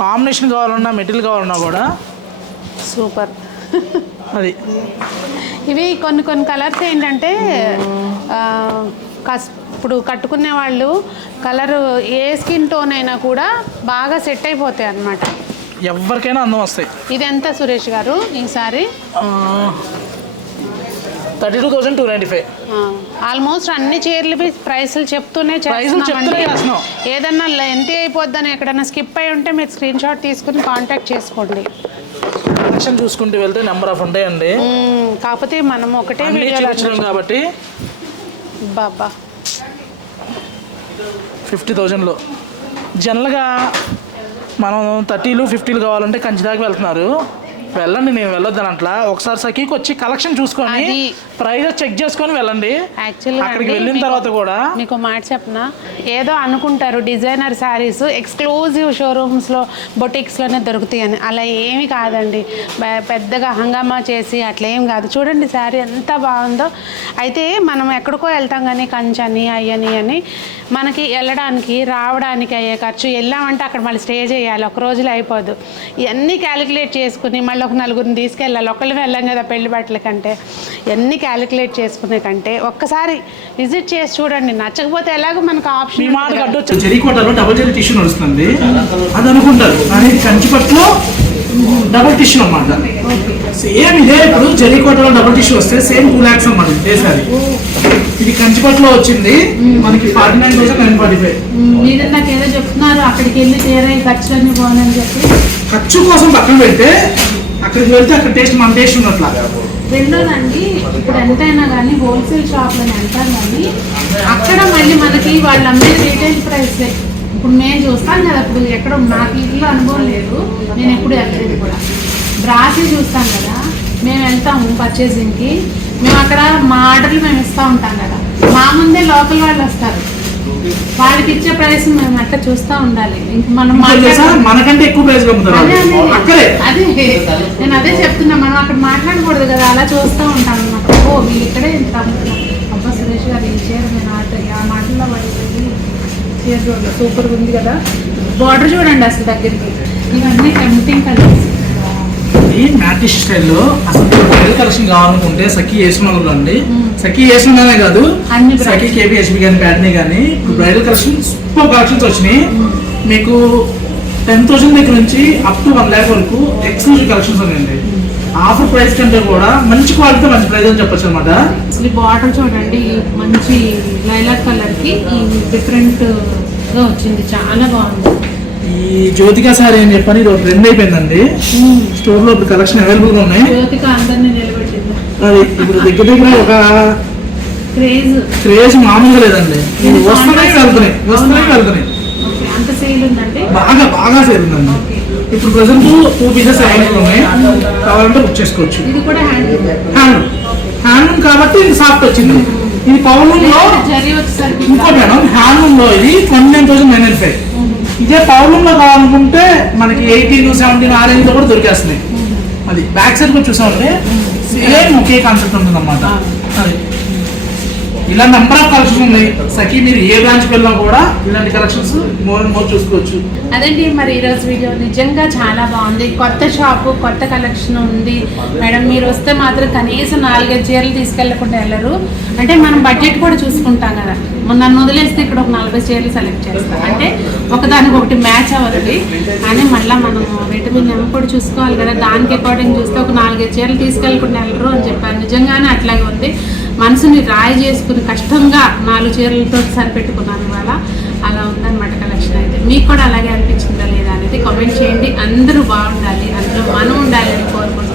కాంబినేషన్ కావాలన్నా, మెటీరియల్ కావాలన్నా కూడా సూపర్. అది ఇవి కొన్ని కలర్స్ ఏంటంటే ఇప్పుడు కట్టుకునే వాళ్ళు కలర్ ఏ స్కిన్ టోన్ అయినా కూడా బాగా సెట్ అయిపోతాయి అన్నమాట, ఎవరికైనా అందం వస్తాయి. ఇది ఎంత సురేష్ గారు ఈసారి? 32,295. ఆల్మోస్ట్ అన్ని చీరలు ప్రైస్లు చెప్తూనే చేస్తున్నాం. ఏదన్నా ఎంత అయిపోద్దని ఎక్కడన్నా స్కిప్ అయి ఉంటే మీరు స్క్రీన్ షాట్ తీసుకుని కాంటాక్ట్ చేసుకోండి. కలెక్షన్ చూసుకుంటూ వెళ్తే నెంబర్ ఆఫ్ ఉంటాయండి, కాకపోతే మనం ఒకటే వీడియో కాబట్టి. బాబా 50,000లో జనరల్గా మనం 30లు 50లు కావాలంటే కంచి దాకా వెళ్తున్నారు. వెళ్ళండి, నేను వెళ్ళొద్దని అట్లా. ఒకసారి సఖీకి వచ్చి కలెక్షన్ చూసుకొని ప్రైస్ చెక్ చేసుకొని వెళ్ళండి. యాక్చువల్గా అక్కడికి వెళ్ళిన తర్వాత కూడా మీకు మాట చెప్పనా, ఏదో అనుకుంటారు డిజైనర్ శారీస్ ఎక్స్క్లూజివ్ షోరూమ్స్లో బొటిక్స్లోనే దొరుకుతాయని. అలా ఏమి కాదండి, పెద్దగా హంగామా చేసి అట్లా ఏం కాదు. చూడండి శారీ ఎంత బాగుందో. అయితే మనం ఎక్కడికో వెళ్తాం కానీ కంచని అయ్యని అని, మనకి వెళ్ళడానికి రావడానికి అయ్యే ఖర్చు, వెళ్ళామంటే అక్కడ మళ్ళీ స్టే చేయాలి, ఒక రోజులో అయిపోదు. ఇవన్నీ క్యాలిక్యులేట్ చేసుకుని మళ్ళీ ఒక నలుగురిని తీసుకెళ్ళాలి. ఒకళ్ళు వెళ్ళాం కదా పెళ్లి బట్టల కంటే, ఇవన్నీ క్యాలిక్యులేట్ చేసుకునే కంటే ఒక్కసారి విజిట్ చేసి చూడండి. నచ్చకపోతే ఎలాగో మనకు ఆప్షన్. జరీకోటలో డబుల్ జరీ టిష్యూ నడుస్తుంది అది అనుకుంటారు, కానీ కంచిపట్టులో డబుల్ టిష్యూ అన్నమాట. సేమ్ ఇదే ఇప్పుడు జరీకోటలో డబుల్ టిష్యూ వస్తే సేమ్ 2 lakhs అన్నమాట ఇదేసారి. ఇది కంచిపట్టులో వచ్చింది మనకి 49,945. మీరు నాకు ఏదో చెప్తున్నారు, అక్కడికి వెళ్ళి తీరే ఖర్చులన్నీ పోనని చెప్పి. ఖర్చు కోసం పక్కన పెడితే అక్కడికి వెళ్తే అక్కడ టేస్ట్ మన టేస్ట్ ఉన్నట్లా. రెండోదండి, ఇప్పుడు ఎంతైనా కానీ హోల్సేల్ షాప్లని వెళ్తారు కానీ అక్కడ మళ్ళీ మనకి వాళ్ళు అమ్మే రీటైల్ ప్రైస్లే. ఇప్పుడు మేము చూస్తాం కదా, ఇప్పుడు ఎక్కడ నాకు ఇంట్లో అనుభవం లేదు, నేను ఎప్పుడు వెళ్ళలేదు కూడా. బ్రాసీ చూస్తాం కదా, మేము వెళ్తాము పర్చేసింగ్కి, మేము అక్కడ మా ఆర్డర్లు మేము ఇస్తూ ఉంటాం కదా, మా ముందే లోకల్ వాళ్ళు వస్తారు, వాళ్ళకి ఇచ్చే ప్రైస్ మేము అట్లా చూస్తూ ఉండాలి. ఇంక మనం మనకంటే ఎక్కువ ప్రైస్ అదే నేను అదే చెప్తున్నా, మనం అక్కడ మాట్లాడకూడదు కదా, అలా చూస్తూ ఉంటాం అన్నమాట. ఓ వీళ్ళు ఇక్కడే ఇంత అమ్ముతున్నాం, అబ్బా సురేష్ గారు ఈ చీర నేను ఆ మాటల్లో పడిపోయి చీర చూడండి సూపర్గా ఉంది కదా, బార్డర్ చూడండి అసలు దగ్గరికి, ఇవన్నీ టెంప్టింగ్ కలర్స్. ఈ మ్యాటిష్ స్టైల్లో అసలు బ్రైడల్ కలెక్షన్ కావాలనుకుంటే సఖీ వేసుకున్న అండి, సఖీ వేసుకున్నానే కాదు, సఖీ కేపీహెచ్బి కానీ ప్యాటర్నీ కానీ ఇప్పుడు బ్రైడల్ కలెక్షన్ సూపర్ కలెక్షన్స్ వచ్చినాయి. మీకు 10,000 దగ్గర నుంచి అప్ టు 1 lakh వరకు ఎక్స్క్లూజివ్ కలెక్షన్స్ ఉన్నాయండి. ఆఫర్ ప్రైస్ కంటే కూడా మంచి క్వాలిటీ మంచి ప్రైస్ అని చెప్పొచ్చు అనమాట. ఈ బార్డర్ చూడండి మంచి లైలాక్ కలర్ కి ఈ డిఫరెంట్ గా వచ్చింది, చాలా బాగుంది. ఈ జ్యోతిక సారీ అని చెప్పని ఇది ఒక ట్రెండ్ అయిపోయిందండి. స్టోర్ లో ఇప్పుడు కలెక్షన్ అవైలబుల్ గా ఉన్నాయి. జ్యోతిక అందరినీ నిలబెట్టింది. అది ఇప్పుడు దగ్గర దగ్గర ఒక క్రేజ్ మామూలుగా లేదండి. ఇది వస్తున్నాయి వెళ్తున్నాయి. అంత సేల్ ఉందండి, బాగా సేల్ ఉందండి. ఇప్పుడు ప్రెసెంట్ 2 పీసెస్ అవైలబుల్ ఉన్నాయి, కావాలంటే బుక్ చేసుకోవచ్చు. ఇది కూడా హ్యాండ్లూమ్ కాబట్టి ఇది సాఫ్ట్ వచ్చింది. ఇది పవర్లూమ్ లో ఇంకో మేడం, హ్యాండ్లూమ్ లో ఇది 29,995. ఇదే పవర్లూమ్ లో కావాలనుకుంటే మనకి 18, 17 ఆ రేంజ్ లో కూడా దొరికేస్తున్నాయి. అది బ్యాక్ సైడ్ కూడా చూసామంటే సేమ్ ఒకే కాన్సెప్ట్ ఉంటుంది అన్నమాట. అది ఇలా నెంబర్ ఆఫ్ కలెక్షన్స్ ఉన్నాయి. సఖీ మీరు ఏ బ్రాంచ్ వెళ్ళినా కూడా ఇలాంటి కలెక్షన్స్ మోర్ అండ్ మోర్ చూసుకోవచ్చు. అదండి మరి ఈరోజు వీడియో నిజంగా చాలా బాగుంది. కొత్త షాపు, కొత్త కలెక్షన్ ఉంది మేడం. మీరు వస్తే మాత్రం కనీసం 4-5 చీరలు తీసుకెళ్లకుండా వెళ్ళరు. అంటే మనం బడ్జెట్ కూడా చూసుకుంటాం కదా. నన్ను వదిలేస్తే ఇక్కడ ఒక 40 చీరలు సెలెక్ట్ చేస్తాం అంటే ఒకదానికి ఒకటి మ్యాచ్ అవ్వదు. కానీ మళ్ళీ మనం విటమిన్ ఎం కూడా చూసుకోవాలి కదా. దానికి అకార్డింగ్ చూస్తే ఒక 4-5 చీరలు తీసుకెళ్లకుండా వెళ్ళరు అని చెప్పారు. నిజంగానే అట్లాగే ఉంది. మనసుని రాయి చేసుకుని కష్టంగా 4 చీరలతో సరిపెట్టుకున్నాను ఇవాళ. అలా ఉందన్నమాట కలెక్షన్. అయితే మీకు కూడా అలాగే అనిపించిందా లేదా అనేది కామెంట్ చేయండి. అందరూ బాగుండాలి, అందులో మనం ఉండాలి అని కోరుకుంటున్నాను.